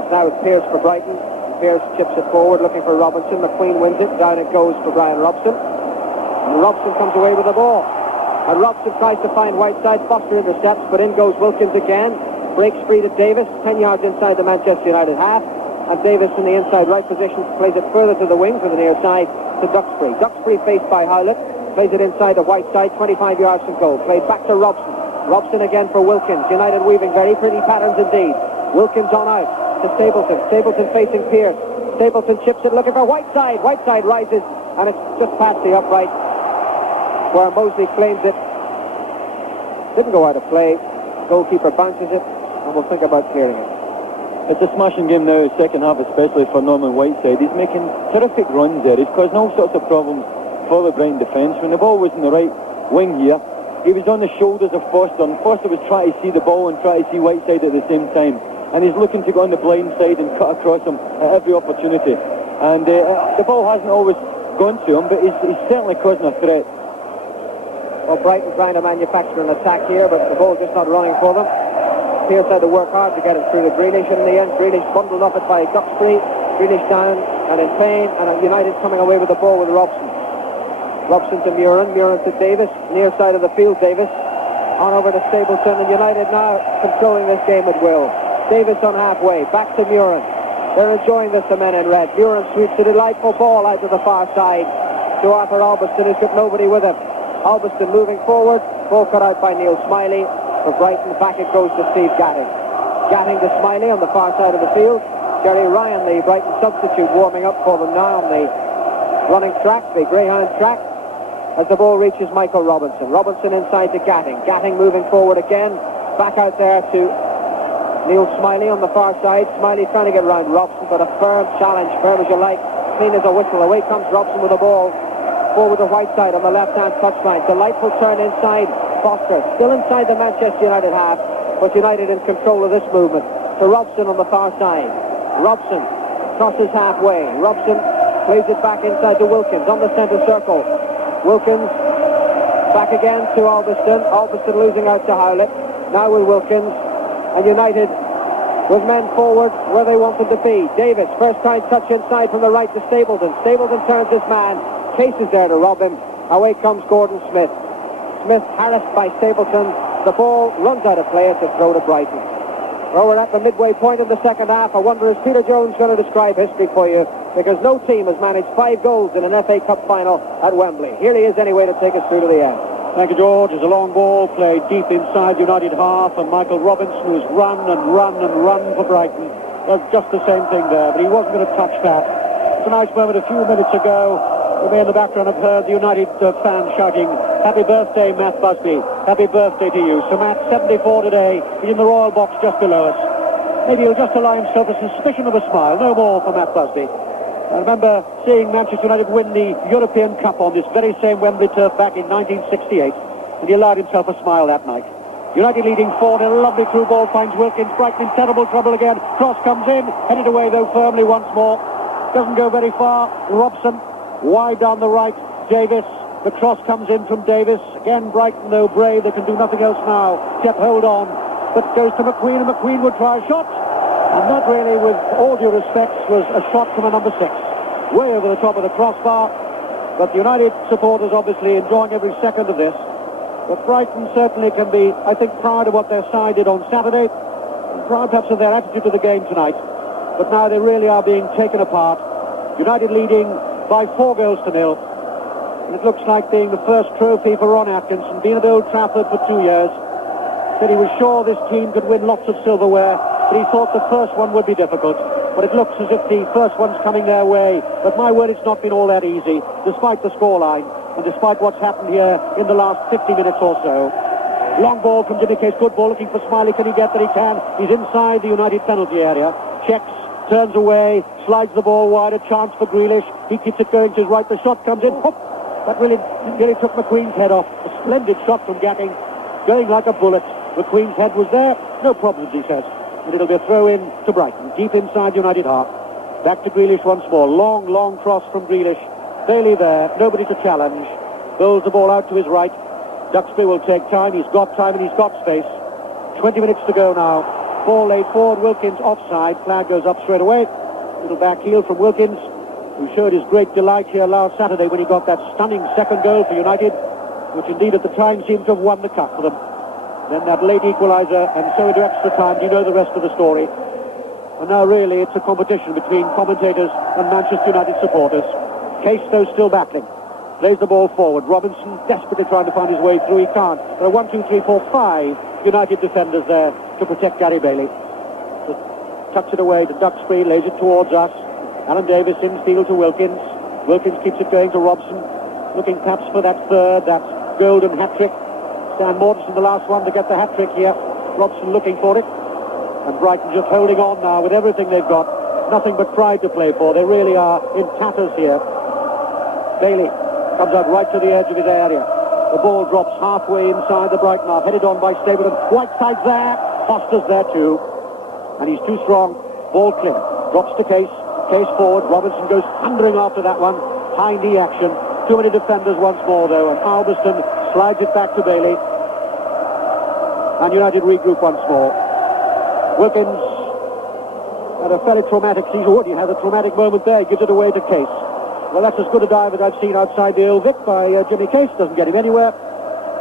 It's now Pearce for Brighton. Pearce chips it forward, looking for Robinson. McQueen wins it. Down it goes for Brian Robson. And Robson comes away with the ball. And Robson tries to find Whiteside. Foster intercepts, but in goes Wilkins again. Breaks free to Davis, 10 yards inside the Manchester United half. And Davis in the inside right position plays it further to the wing for the near side to Duxbury. Duxbury faced by Howlett. Plays it inside the Whiteside, 25 yards from goal. Played back to Robson. Robson again for Wilkins. United weaving very pretty patterns indeed. Wilkins on out to Stapleton. Stapleton facing Pearce. Stapleton chips it looking for Whiteside. Whiteside rises, and it's just past the upright where Mosley claims it. Didn't go out of play. Goalkeeper bounces it, and we'll think about clearing it. It's a smashing game now, second half especially for Norman Whiteside. He's making terrific runs there. He's causing all sorts of problems for the Brighton defence. When the ball was in the right wing here, he was on the shoulders of Foster, and Foster was trying to see the ball and try to see Whiteside at the same time. And he's looking to go on the blind side and cut across him at every opportunity. And the ball hasn't always gone to him, but he's certainly causing a threat. Well, Brighton trying to manufacture an attack here, but the ball's just not running for them. Pearce had to work hard to get it through to Grealish in the end. Grealish bundled off it by Duxbury. Grealish down and in pain, and United coming away with the ball with Robson. Robson to Murin, Murin to Davis, near side of the field, Davis. On over to Stapleton, and United now controlling this game at will. Davis on halfway, back to Murin. They're enjoying this, the men in red. Murin sweeps a delightful ball out to the far side to Arthur Albiston, who's got nobody with him. Albiston moving forward, ball cut out by Neil Smiley. For Brighton, back it goes to Steve Gatting. Gatting to Smiley on the far side of the field. Gary Ryan, the Brighton substitute, warming up for them now on the running track, the Greyhound track, as the ball reaches Michael Robinson. Robinson inside to Gatting. Gatting moving forward again. Back out there to Neil Smiley on the far side. Smiley trying to get around Robson, but a firm challenge, firm as you like, clean as a whistle. Away comes Robson with the ball. Forward to Whiteside on the left-hand touchline. Delightful turn inside. Foster still inside the Manchester United half, but United in control of this movement. To Robson on the far side. Robson crosses halfway. Robson plays it back inside to Wilkins on the centre circle. Wilkins back again to Albiston. Albiston losing out to Howlett. Now with Wilkins. And United with men forward where they wanted to be. Davis, first time touch inside from the right to Stapleton. Stapleton turns his man. Case is there to rob him. Away comes Gordon Smith. Smith harassed by Stapleton. The ball runs out of play. It's a throw to Brighton. Well, we're at the midway point in the second half. I wonder, is Peter Jones going to describe history for you? Because no team has managed 5 goals in an FA Cup final at Wembley. Here he is anyway to take us through to the end. Thank you, George. It's a long ball played deep inside United half, and Michael Robinson, who's run and run and run for Brighton, does just the same thing there, but he wasn't going to touch that. It's a nice moment a few minutes ago. You may in the background have heard the United fans shouting, "Happy birthday, Matt Busby. Happy birthday to you." So Matt, 74 today. He's in the royal box just below us. Maybe he'll just allow himself a suspicion of a smile. No more for Matt Busby. I remember seeing Manchester United win the European Cup on this very same Wembley turf back in 1968, and he allowed himself a smile that night. United leading 4-0, a lovely through ball, finds Wilkins. Brighton in terrible trouble again. Cross comes in, headed away though firmly once more. Doesn't go very far. Robson, wide down the right. Davis, the cross comes in from Davis. Again, Brighton though brave, they can do nothing else now. Kept hold on, but goes to McQueen, and McQueen would try a shot. And that really, with all due respects, was a shot from a number 6. Way over the top of the crossbar. But the United supporters obviously enjoying every second of this. But Brighton certainly can be, I think, proud of what their side did on Saturday. And proud perhaps of their attitude to the game tonight. But now they really are being taken apart. United leading by 4-0. And it looks like being the first trophy for Ron Atkinson. Been at Old Trafford for 2 years. Said he was sure this team could win lots of silverware, but he thought the first one would be difficult. But it looks as if the first one's coming their way. But my word, it's not been all that easy, despite the scoreline, and despite what's happened here in the last 50 minutes or so. Long ball from Jimmy Case, good ball, looking for Smiley. Can he get that? He can. He's inside the United penalty area. Checks, turns away, slides the ball wide, a chance for Grealish. He keeps it going to his right, the shot comes in. Whoop. That really took McQueen's head off. A splendid shot from Gatting, going like a bullet. McQueen's head was there, no problems, he says. And it'll be a throw-in to Brighton, deep inside United half. Back to Grealish once more. Long, long cross from Grealish. Bailey there, nobody to challenge. Bowls the ball out to his right. Duxbury will take time, he's got time and he's got space. 20 minutes to go now. Ball laid forward, Wilkins offside. Flag goes up straight away. Little back heel from Wilkins, who showed his great delight here last Saturday when he got that stunning second goal for United, which indeed at the time seemed to have won the cup for them. Then that late equaliser, and so into extra time. You know the rest of the story. And now really it's a competition between commentators and Manchester United supporters. Case, though, still battling. Plays the ball forward. Robinson desperately trying to find his way through. He can't. There are 1, 2, 3, 4, 5 United defenders there to protect Gary Bailey. Just tucks it away to Duxbury, lays it towards us. Alan Davis infield to Wilkins. Wilkins keeps it going to Robson, looking perhaps for that third, that golden hat-trick. Stan Mortensen, the last one to get the hat-trick here. Robson looking for it. And Brighton just holding on now with everything they've got. Nothing but pride to play for. They really are in tatters here. Bailey comes out right to the edge of his area. The ball drops halfway inside the Brighton half, headed on by Stapleton. Whiteside's there. Foster's there too. And he's too strong. Ball clear. Drops to Case. Case forward. Robinson goes thundering after that one. High knee action. Too many defenders once more though. And Albion slides it back to Bailey. And United regroup once more. Wilkins had a fairly traumatic season. He had a traumatic moment there. He gives it away to Case. Well, that's as good a dive as I've seen outside the Old Vic by Jimmy Case. Doesn't get him anywhere.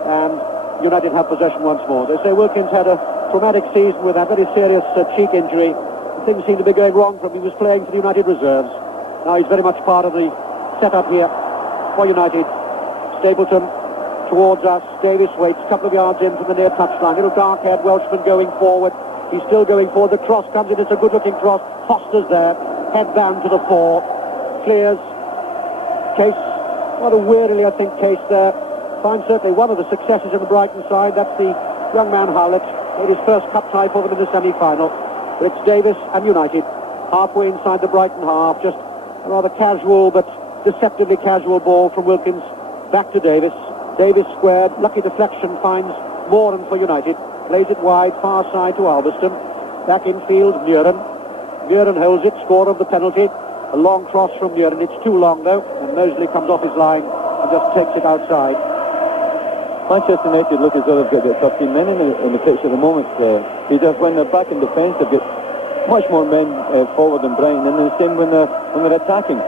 And United have possession once more. They say Wilkins had a traumatic season with a very serious cheek injury. Things seem to be going wrong for him. He was playing for the United reserves. Now he's very much part of the setup here for United. Stapleton towards us. Davis waits a couple of yards in from the near touchline. Little dark-haired Welshman going forward. He's still going forward. The cross comes in. It's a good-looking cross. Foster's there. Head down to the 4. Clears. Case. Rather wearily, I think, Case there. Finds certainly one of the successes in the Brighton side. That's the young man Howlett. Made his first cup tie for them in the semi-final. But it's Davis and United. Halfway inside the Brighton half. Just a rather casual but deceptively casual ball from Wilkins. Back to Davis. Davis squared. Lucky deflection finds Moran for United. Plays it wide, far side to Alveston. Back infield, Muren. Muren holds it, score of the penalty. A long cross from Muren. It's too long though, and Mosley comes off his line and just takes it outside. Manchester United look as though they've got about 13 men in the pitch at the moment. Peter, when they're back in defence, they've got much more men forward than Brighton, and the same when they're attacking.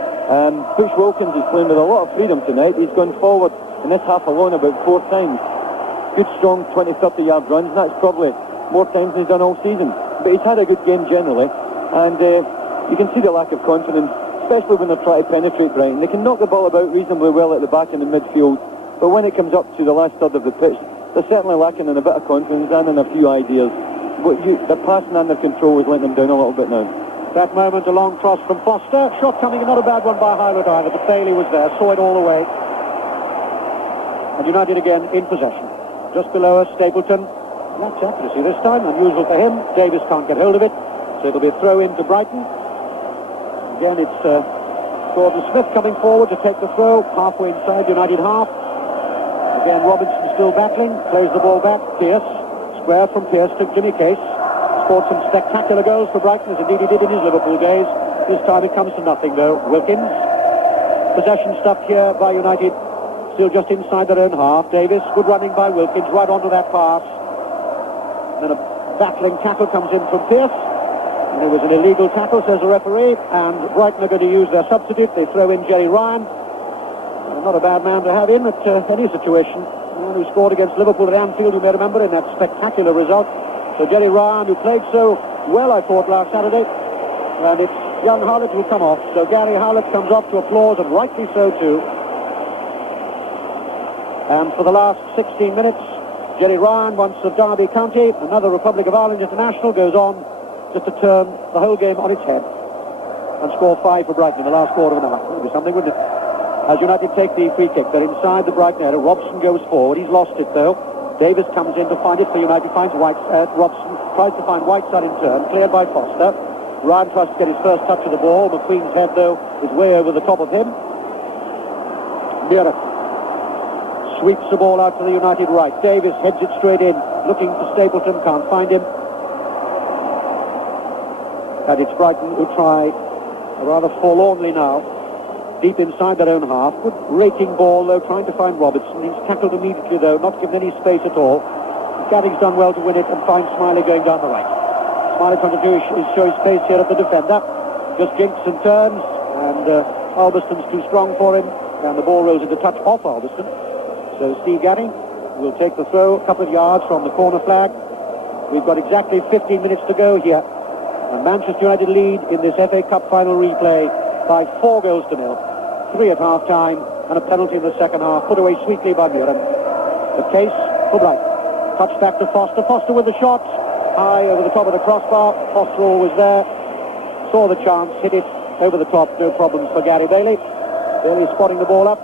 Bush Wilkins is playing with a lot of freedom tonight. He's gone forward in this half alone about 4 times. Good, strong 20-30 yard runs, and that's probably more times than he's done all season. But he's had a good game generally, and you can see the lack of confidence, especially when they're trying to penetrate Brighton. They can knock the ball about reasonably well at the back and the midfield, but when it comes up to the last third of the pitch, they're certainly lacking in a bit of confidence and in a few ideas. But their passing and their control is letting them down a little bit now. That moment, a long cross from Foster. Shot coming, not a bad one by Howlett either, but Bailey was there, saw it all the way. And United again in possession. Just below us, Stapleton. That's accuracy this time, unusual for him. Davis can't get hold of it, so it'll be a throw into Brighton. Again, it's Gordon Smith coming forward to take the throw, halfway inside the United half. Again, Robinson still battling, plays the ball back. Pearce, square from Pearce to Jimmy Case. Scored some spectacular goals for Brighton, as indeed he did in his Liverpool days. This time it comes to nothing, though. Wilkins. Possession stuffed here by United. Still just inside their own half. Davis, good running by Wilkins, right onto that pass. Then a battling tackle comes in from Pearce. And it was an illegal tackle, says the referee. And Brighton are going to use their substitute. They throw in Jerry Ryan. Not a bad man to have in at any situation. The one who scored against Liverpool at Anfield, you may remember, in that spectacular result. So Jerry Ryan, who played so well, I thought, last Saturday. And it's young Howlett who will come off. So Gary Howlett comes off to applause, and rightly so too. And for the last 16 minutes, Jerry Ryan, once of Derby County, another Republic of Ireland international, goes on just to turn the whole game on its head and score 5 for Brighton in the last quarter of an hour. It would be something, wouldn't it? As United take the free kick, they're inside the Brighton area. Robson goes forward. He's lost it, though. Davis comes in to find it for United, finds Robson, tries to find Whiteside in turn, cleared by Foster. Ryan tries to get his first touch of the ball. McQueen's head, though, is way over the top of him. Muir sweeps the ball out to the United right. Davis heads it straight in, looking for Stapleton, can't find him. And it's Brighton who try rather forlornly now, deep inside their own half. Good raking ball, though, trying to find Robertson. He's tackled immediately, though, not given any space at all. Gadding's done well to win it and finds Smiley going down the right. Smiley trying to show his face here at the defender. Just jinks and turns, and Albiston's too strong for him, and the ball rolls into touch off Albiston. So Steve Gadding will take the throw a couple of yards from the corner flag. We've got exactly 15 minutes to go here. And Manchester United lead in this FA Cup final replay by 4 goals to 0. 3 at half-time and a penalty in the second half, put away sweetly by Muren. The case for Brighton. Touch back to Foster. Foster with the shot. High over the top of the crossbar. Foster always there. Saw the chance, hit it over the top. No problems for Gary Bailey. Bailey spotting the ball up.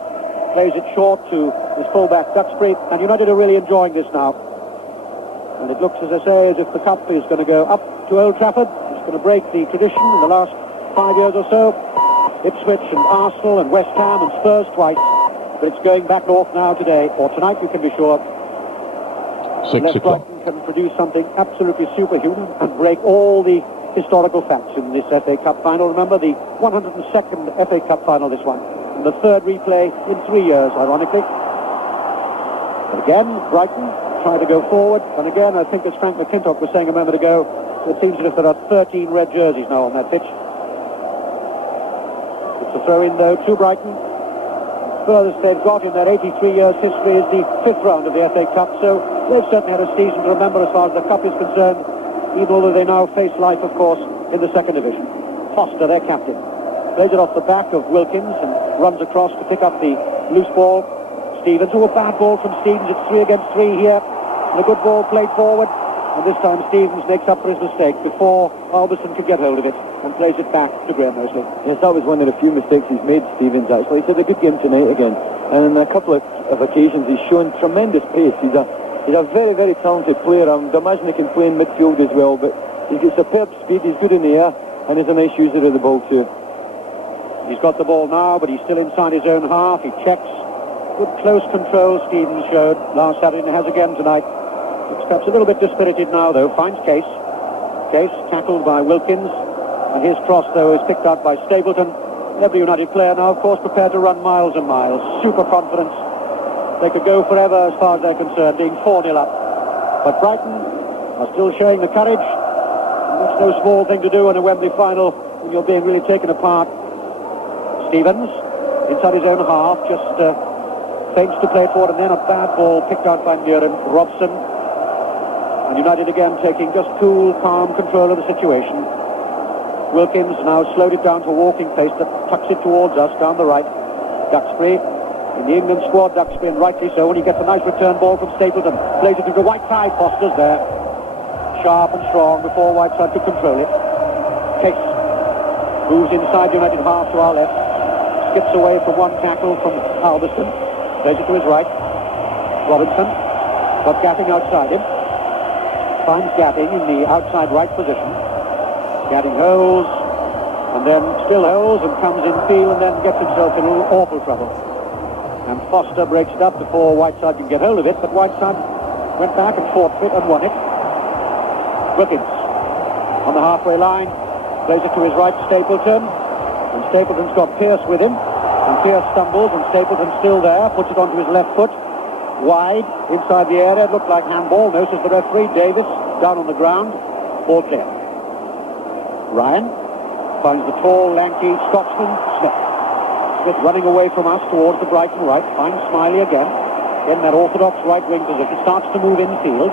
Plays it short to his fullback Duxbury, and United are really enjoying this now. And it looks, as I say, as if the cup is going to go up to Old Trafford. It's going to break the tradition in the last 5 years or so. Ipswich and Arsenal and West Ham and Spurs twice. But it's going back north now today, or tonight, you can be sure. 6 o'clock. Brighton can produce something absolutely superhuman and break all the historical facts in this FA Cup final. Remember, the 102nd FA Cup final, this one. And the third replay in 3 years, ironically. But again, Brighton try to go forward. And again, I think as Frank McClintock was saying a moment ago, it seems as if there are 13 red jerseys now on that pitch. It's a throw-in, though, to Brighton. Furthest they've got in their 83 years history is the 5th round of the FA Cup. So they've certainly had a season to remember as far as the Cup is concerned, even although they now face life, of course, in the second division. Foster, their captain. Plays it off the back of Wilkins and runs across to pick up the loose ball. Stevens, a bad ball from Stevens. It's 3 against 3 here. And a good ball played forward. And this time Stevens makes up for his mistake before Albiston could get hold of it and plays it back to Graham Mosley. Yes, that was one of the few mistakes he's made, Stevens, actually. He's had a good game tonight again. And on a couple of occasions he's shown tremendous pace. He's a very, very talented player. I would imagine he can play in midfield as well, but he's got superb speed, he's good in the air, and he's a nice user of the ball too. He's got the ball now, but he's still inside his own half. He checks. Good close control Stevens showed last Saturday and has again tonight. It's perhaps a little bit dispirited now, though. Finds Case. Case tackled by Wilkins. And his cross, though, is picked out by Stapleton. Every United player now, of course, prepared to run miles and miles. Super confidence. They could go forever as far as they're concerned, being 4-0 up. But Brighton are still showing the courage. That's no small thing to do in a Wembley final when you're being really taken apart. Stevens, inside his own half, just feints to play forward, and then a bad ball picked out by Muren. Robson. And United again taking just cool, calm control of the situation. Wilkins now slowed it down to a walking pace that tucks it towards us down the right. Duxbury in the England squad, Duxbury, and rightly so, when he gets a nice return ball from Stapleton. Plays it to the Whiteside. Foster's there. Sharp and strong before Whiteside could control it. Case moves inside United half to our left. Skips away from one tackle from Albion. Plays it to his right. Robinson got Gatting outside him. Finds Gatting in the outside right position. Gatting holds, and then still holds and comes in field and then gets himself in awful trouble. And Foster breaks it up before Whiteside can get hold of it, but Whiteside went back and fought fit and won it. Wilkins on the halfway line, plays it to his right, Stapleton, and Stapleton's got Pearce with him, and Pearce stumbles, and Stapleton's still there, puts it onto his left foot, wide, inside the area. It looked like handball, notices the referee. Davis down on the ground, ball clear. Ryan finds the tall, lanky Scotsman, Smith. Smith running away from us towards the Brighton right, finds Smiley again, in that orthodox right wing position, starts to move infield.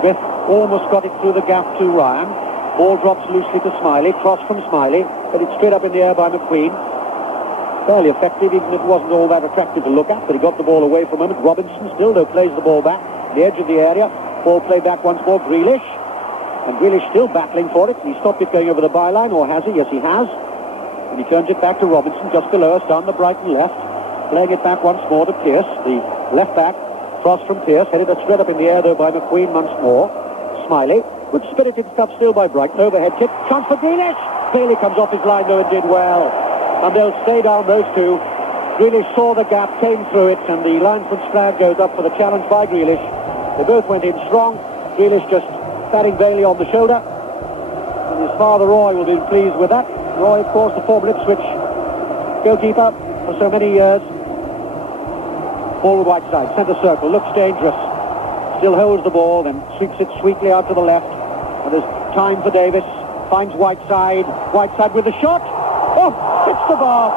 Smith almost got it through the gap to Ryan. Ball drops loosely to Smiley, cross from Smiley, but it's straight up in the air by McQueen. Fairly effective, even if it wasn't all that attractive to look at, but he got the ball away from him. Robinson still, though, plays the ball back, the edge of the area. Ball played back once more, Grealish. And Grealish still battling for it. He stopped it going over the byline, or has he? Yes, he has. And he turns it back to Robinson, just below us, down the Brighton left. Playing it back once more to Pearce, the left back. Cross from Pearce, headed straight up in the air, though, by McQueen once more. Smiley, with spirited stuff still by Brighton. Overhead kick, chance for Grealish. Bailey comes off his line, though, and did well. And they'll stay down, those two. Grealish saw the gap, came through it, and the linesman's flag goes up for the challenge by Grealish. They both went in strong. Grealish just patting Bailey on the shoulder. And his father, Roy, will be pleased with that. Roy, of course, the former Ipswich goalkeeper for so many years. Ball with Whiteside, centre circle, looks dangerous. Still holds the ball, then sweeps it sweetly out to the left. And there's time for Davis. Finds Whiteside. Whiteside with the shot. Oh, hits the bar.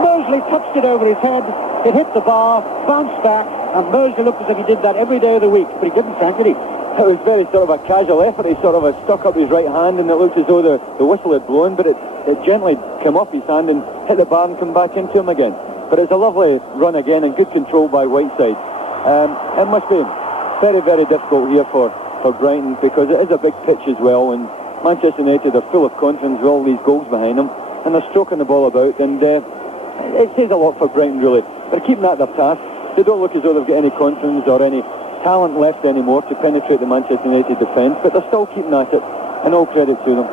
Mosley touched it over his head. It hit the bar, bounced back, and Mosley looked as if he did that every day of the week, but he didn't, Frank, did he? It was very sort of a casual effort. He sort of stuck up his right hand, and it looked as though the whistle had blown, but it gently came off his hand and hit the bar and come back into him again. But it's a lovely run again and good control by Whiteside. It must be very, very difficult here for Brighton, because it is a big pitch as well, and Manchester United are full of confidence with all these goals behind them, and they're stroking the ball about, and it says a lot for Brighton, really. They're keeping at their task. They don't look as though they've got any confidence or any talent left anymore to penetrate the Manchester United defence, but they're still keeping at it, and all credit to them.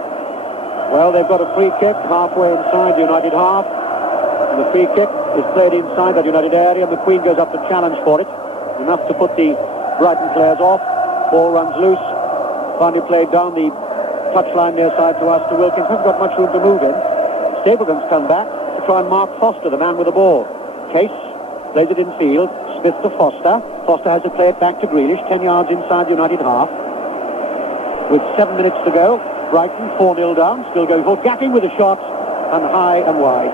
Well, they've got a free kick halfway inside the United half, and the free kick is played inside that United area. McQueen goes up to challenge for it, enough to put the Brighton players off. Ball runs loose, finally played down the touchline near side to us to Wilkins. Hasn't got much room to move in. Stapleton's come back to try and mark Foster, the man with the ball. Case plays it in field. Smith to Foster. Foster has to play it back to Grealish, 10 yards inside the United half. With 7 minutes to go, Brighton 4-0 down, still going for Gatting with a shot, and high and wide.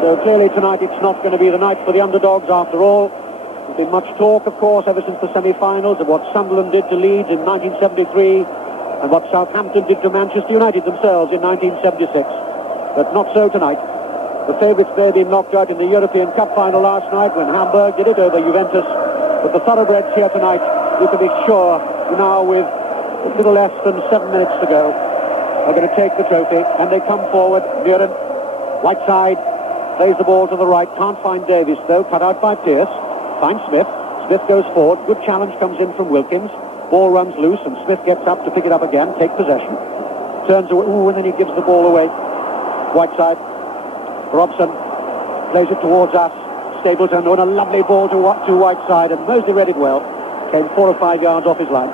So clearly tonight it's not going to be the night for the underdogs after all. There's been much talk, of course, ever since the semi-finals of what Sunderland did to Leeds in 1973 and what Southampton did to Manchester United themselves in 1976. But not so tonight. The favourites may have been knocked out in the European Cup final last night when Hamburg did it over Juventus. But the thoroughbreds here tonight, you can be sure, now with a little less than 7 minutes to go, are going to take the trophy. And they come forward. Muren, Whiteside, plays the ball to the right. Can't find Davis, though. Cut out by Pearce. Finds Smith. Smith goes forward. Good challenge comes in from Wilkins. Ball runs loose, and Smith gets up to pick it up again, take possession. Turns away. Ooh, and then he gives the ball away. Whiteside. Robson plays it towards us. Stapleton on a lovely ball to Whiteside, and Mosley read it well. Came 4 or 5 yards off his line.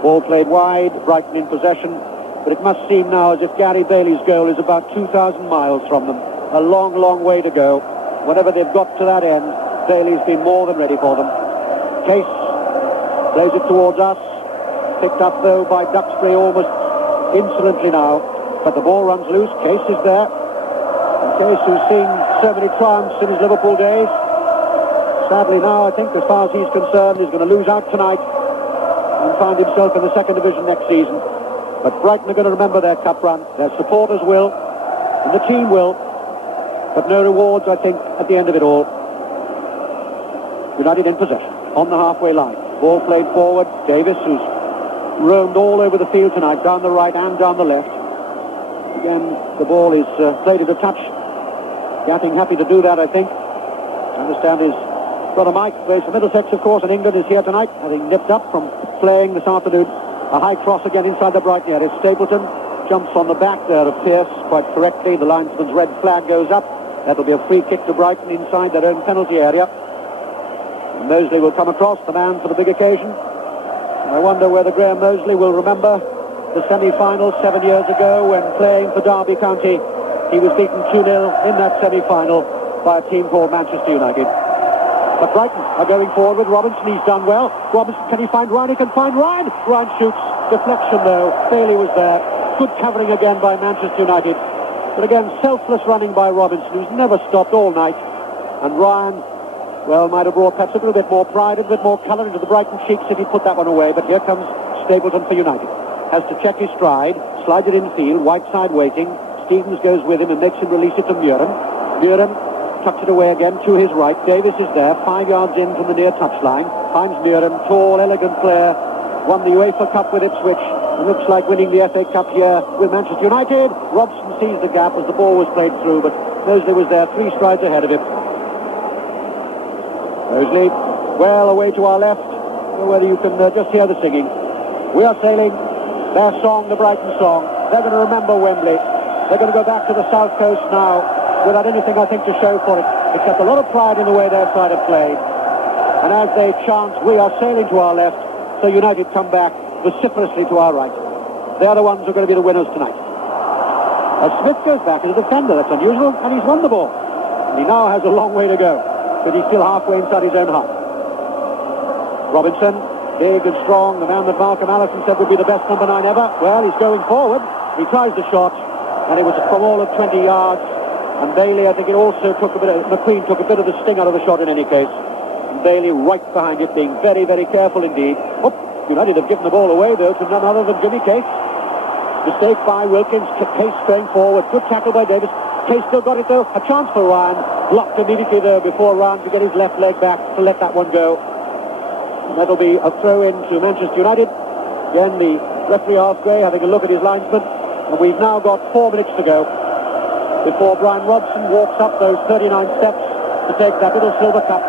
Ball played wide, Brighton in possession, but it must seem now as if Gary Bailey's goal is about 2,000 miles from them. A long, long way to go. Whenever they've got to that end, Bailey's been more than ready for them. Case plays it towards us. Picked up, though, by Duxbury almost insolently now. But the ball runs loose. Case is there. And Case, who's seen so many triumphs in his Liverpool days, sadly now, I think, as far as he's concerned, he's going to lose out tonight and find himself in the second division next season. But Brighton are going to remember their cup run. Their supporters will, and the team will. But no rewards, I think, at the end of it all. United in possession on the halfway line. Ball played forward. Davis, who's roamed all over the field tonight, down the right and down the left. Again, the ball is played at a touch. Gatting happy to do that, I think. I understand his brother Mike plays for Middlesex, of course, and England is here tonight, having nipped up from playing this afternoon. A high cross again inside the Brighton area. Stapleton jumps on the back there of Pearce quite correctly. The linesman's red flag goes up. That'll be a free kick to Brighton inside their own penalty area. And Mosley will come across, the man for the big occasion. I wonder whether Graham Mosley will remember the semi-final 7 years ago when playing for Derby County. He was beaten 2-0 in that semi-final by a team called Manchester United. But Brighton are going forward with Robinson. He's done well. Robinson, can he find Ryan? He can find Ryan. Ryan shoots. Deflection, though. Bailey was there. Good covering again by Manchester United. But again, selfless running by Robinson, who's never stopped all night. And Ryan, well, might have brought perhaps a little bit more pride, a bit more colour into the Brighton cheeks if he put that one away. But here comes Stapleton for United. Has to check his stride, slides it in field, Whiteside waiting. Stevens goes with him and makes him release it to Muren. Muren tucks it away again to his right. Davis is there, 5 yards in from the near touchline. Finds Muren, tall, elegant player. Won the UEFA Cup with Ipswich. And looks like winning the FA Cup here with Manchester United. Robson sees the gap as the ball was played through, but Mosley was there 3 strides ahead of him. Mosley, well away to our left. I don't know whether you can just hear the singing. We are sailing. Their song, the Brighton song. They're going to remember Wembley. They're going to go back to the South Coast now without anything, I think, to show for it, except a lot of pride in the way their side have played. And as they chant, we are sailing to our left, so United come back vociferously to our right. They're the ones who are going to be the winners tonight. As Smith goes back as a defender, that's unusual, and he's won the ball. And he now has a long way to go, but he's still halfway inside his own half. Robinson, big and strong, the man that Malcolm Allison said would be the best number 9 ever. Well, he's going forward. He tries the shot, and it was from all of 20 yards. And Bailey, I think it also took a bit of, McQueen took a bit of the sting out of the shot in any case. And Bailey right behind it, being very, very careful indeed. Oh, United have given the ball away, though, to none other than Jimmy Case. Mistake by Wilkins. Case going forward. Good tackle by Davis. Case still got it, though. A chance for Ryan. Blocked immediately, though, before Ryan could get his left leg back to let that one go. And that'll be a throw in to Manchester United. Again, the referee Arthgray having a look at his linesman. And we've now got 4 minutes to go before Brian Robson walks up those 39 steps to take that little silver cup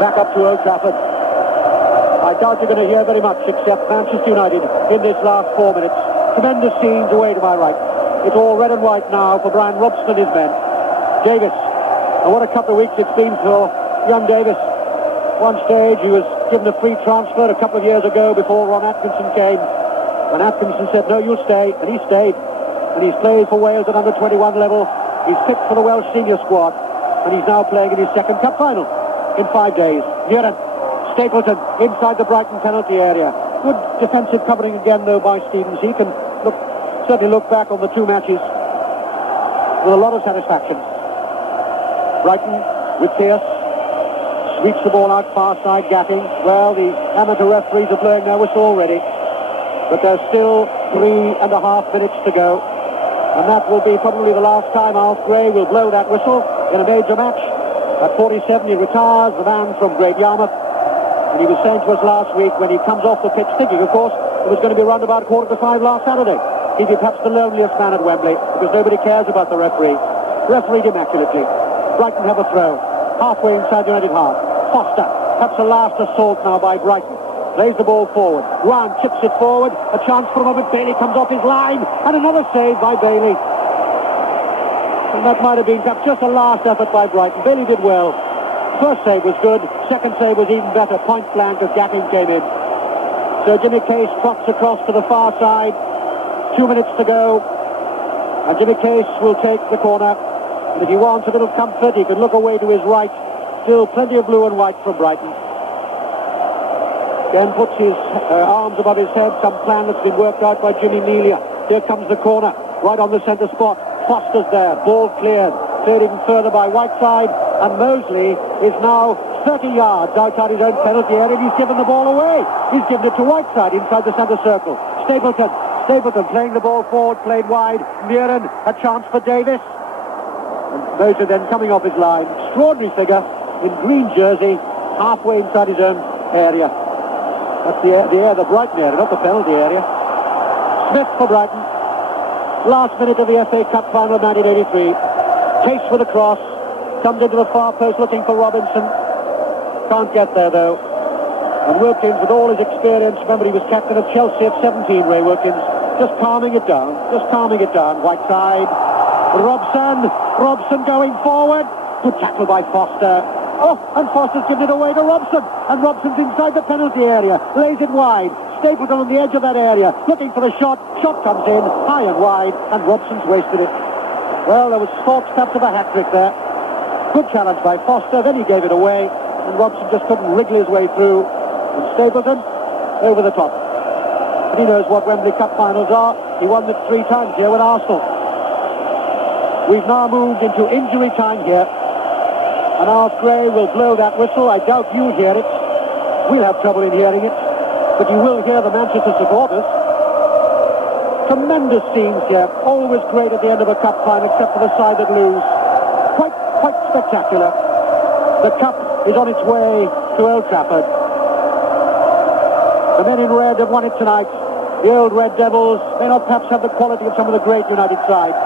back up to Old Trafford. I doubt you're going to hear very much except Manchester United in this last 4 minutes. Tremendous scenes away to my right. It's all red and white now for Brian Robson and his men. Davis. And what a couple of weeks it's been for young Davis. One stage he was given a free transfer a couple of years ago before Ron Atkinson came. And Atkinson said, no, you'll stay. And he stayed. And he's played for Wales at under 21 level. He's fit for the Welsh senior squad. And he's now playing in his second cup final in 5 days. Muren, Stapleton inside the Brighton penalty area. Good defensive covering again, though, by Stevens. He can certainly look back on the 2 matches with a lot of satisfaction. Brighton with Pearce. Sweeps the ball out far side, Gatting. Well, the amateur referees are blowing their whistle already. But there's still 3.5 minutes to go. And that will be probably the last time Alf Gray will blow that whistle in a major match. At 47, he retires, the man from Great Yarmouth. And he was saying to us last week when he comes off the pitch, thinking, of course, it was going to be around about 4:45 last Saturday. He'd be perhaps the loneliest man at Wembley because nobody cares about the referee. Refereed immaculately. Brighton have a throw. Halfway inside United half. Foster. Perhaps a last assault now by Brighton. Plays the ball forward. Ryan chips it forward. A chance for a moment. Bailey comes off his line. And another save by Bailey. And that might have been perhaps just a last effort by Brighton. Bailey did well. First save was good. Second save was even better. Point blank as Gatting came in. So Jimmy Case trots across to the far side. 2 minutes to go. And Jimmy Case will take the corner. And if he wants a bit of comfort, he can look away to his right. Still plenty of blue and white from Brighton. Then puts his arms above his head, some plan that's been worked out by Jimmy Melia. Here comes the corner, right on the centre spot. Foster's there, ball cleared even further by Whiteside, and Mosley is now 30 yards outside his own penalty area, and he's given the ball away. He's given it to Whiteside inside the centre circle. Stapleton playing the ball forward, played wide. Muren, a chance for Davis. And Mosley then coming off his line. Extraordinary figure in green jersey, halfway inside his own area. That's the Brighton area, not the penalty area. Smith for Brighton. Last minute of the FA Cup final of 1983. Chase with a cross. Comes into the far post looking for Robinson. Can't get there though. And Wilkins, with all his experience, remember he was captain of Chelsea at 17, Ray Wilkins, just calming it down. Whiteside. Robson going forward. Good tackle by Foster. Oh, and Foster's given it away to Robson. And Robson's inside the penalty area. Lays it wide. Stapleton on the edge of that area. Looking for a shot. Shot comes in. High and wide. And Robson's wasted it. Well, there was thoughts perhaps of a hat-trick there. Good challenge by Foster. Then he gave it away. And Robson just couldn't wriggle his way through. And Stapleton over the top. But he knows what Wembley Cup finals are. He won it 3 times here with Arsenal. We've now moved into injury time here. And Alf Gray will blow that whistle. I doubt you'll hear it. We'll have trouble in hearing it. But you will hear the Manchester supporters. Tremendous scenes here. Always great at the end of a cup final, except for the side that lose. Quite spectacular. The cup is on its way to Old Trafford. The men in red have won it tonight. The old Red Devils may not perhaps have the quality of some of the great United sides.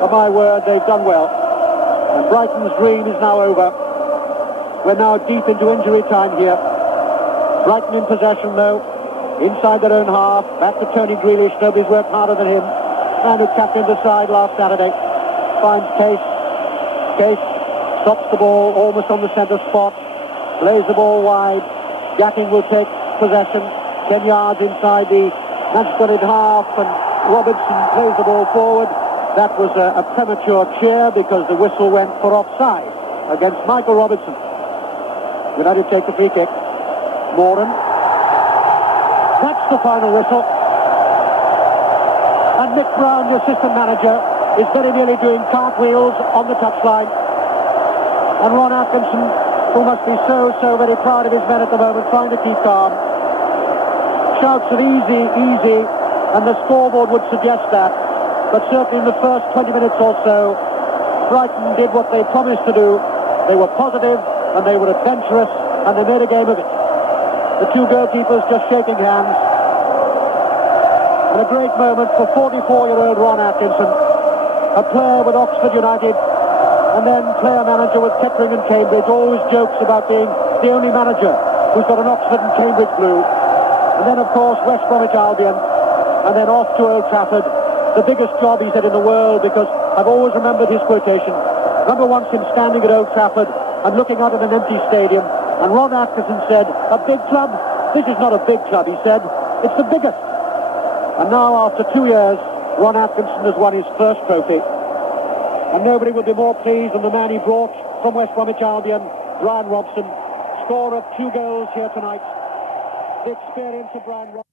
But my word, they've done well. And Brighton's dream is now over. We're now deep into injury time here. Brighton in possession, though. Inside their own half. Back to Tony Grealish. Nobody's worked harder than him. And who captained the side last Saturday. Finds Case. Case stops the ball almost on the centre spot. Lays the ball wide. Jacking will take possession. 10 yards inside the Manchester United half. And Robinson plays the ball forward. That was a premature cheer because the whistle went for offside against Michael Robinson. United take the free kick. Moran. That's the final whistle. And Nick Brown, the assistant manager, is very nearly doing cartwheels on the touchline. And Ron Atkinson, who must be so very proud of his men at the moment, trying to keep calm, shouts of easy, easy, and the scoreboard would suggest that. But certainly in the first 20 minutes or so, Brighton did what they promised to do. They were positive, and they were adventurous, and they made a game of it. The 2 goalkeepers just shaking hands. And a great moment for 44-year-old Ron Atkinson, a player with Oxford United, and then player-manager with Kettering and Cambridge, always jokes about being the only manager who's got an Oxford and Cambridge blue. And then, of course, West Bromwich Albion, and then off to Old Trafford. The biggest job, he said, in the world, because I've always remembered his quotation. Remember once him standing at Old Trafford and looking out at an empty stadium, and Ron Atkinson said, "A big club? This is not a big club," he said. "It's the biggest." And now, after 2 years, Ron Atkinson has won his first trophy. And nobody would be more pleased than the man he brought from West Bromwich Albion, Brian Robson, scorer of 2 goals here tonight. The experience of Brian Robson.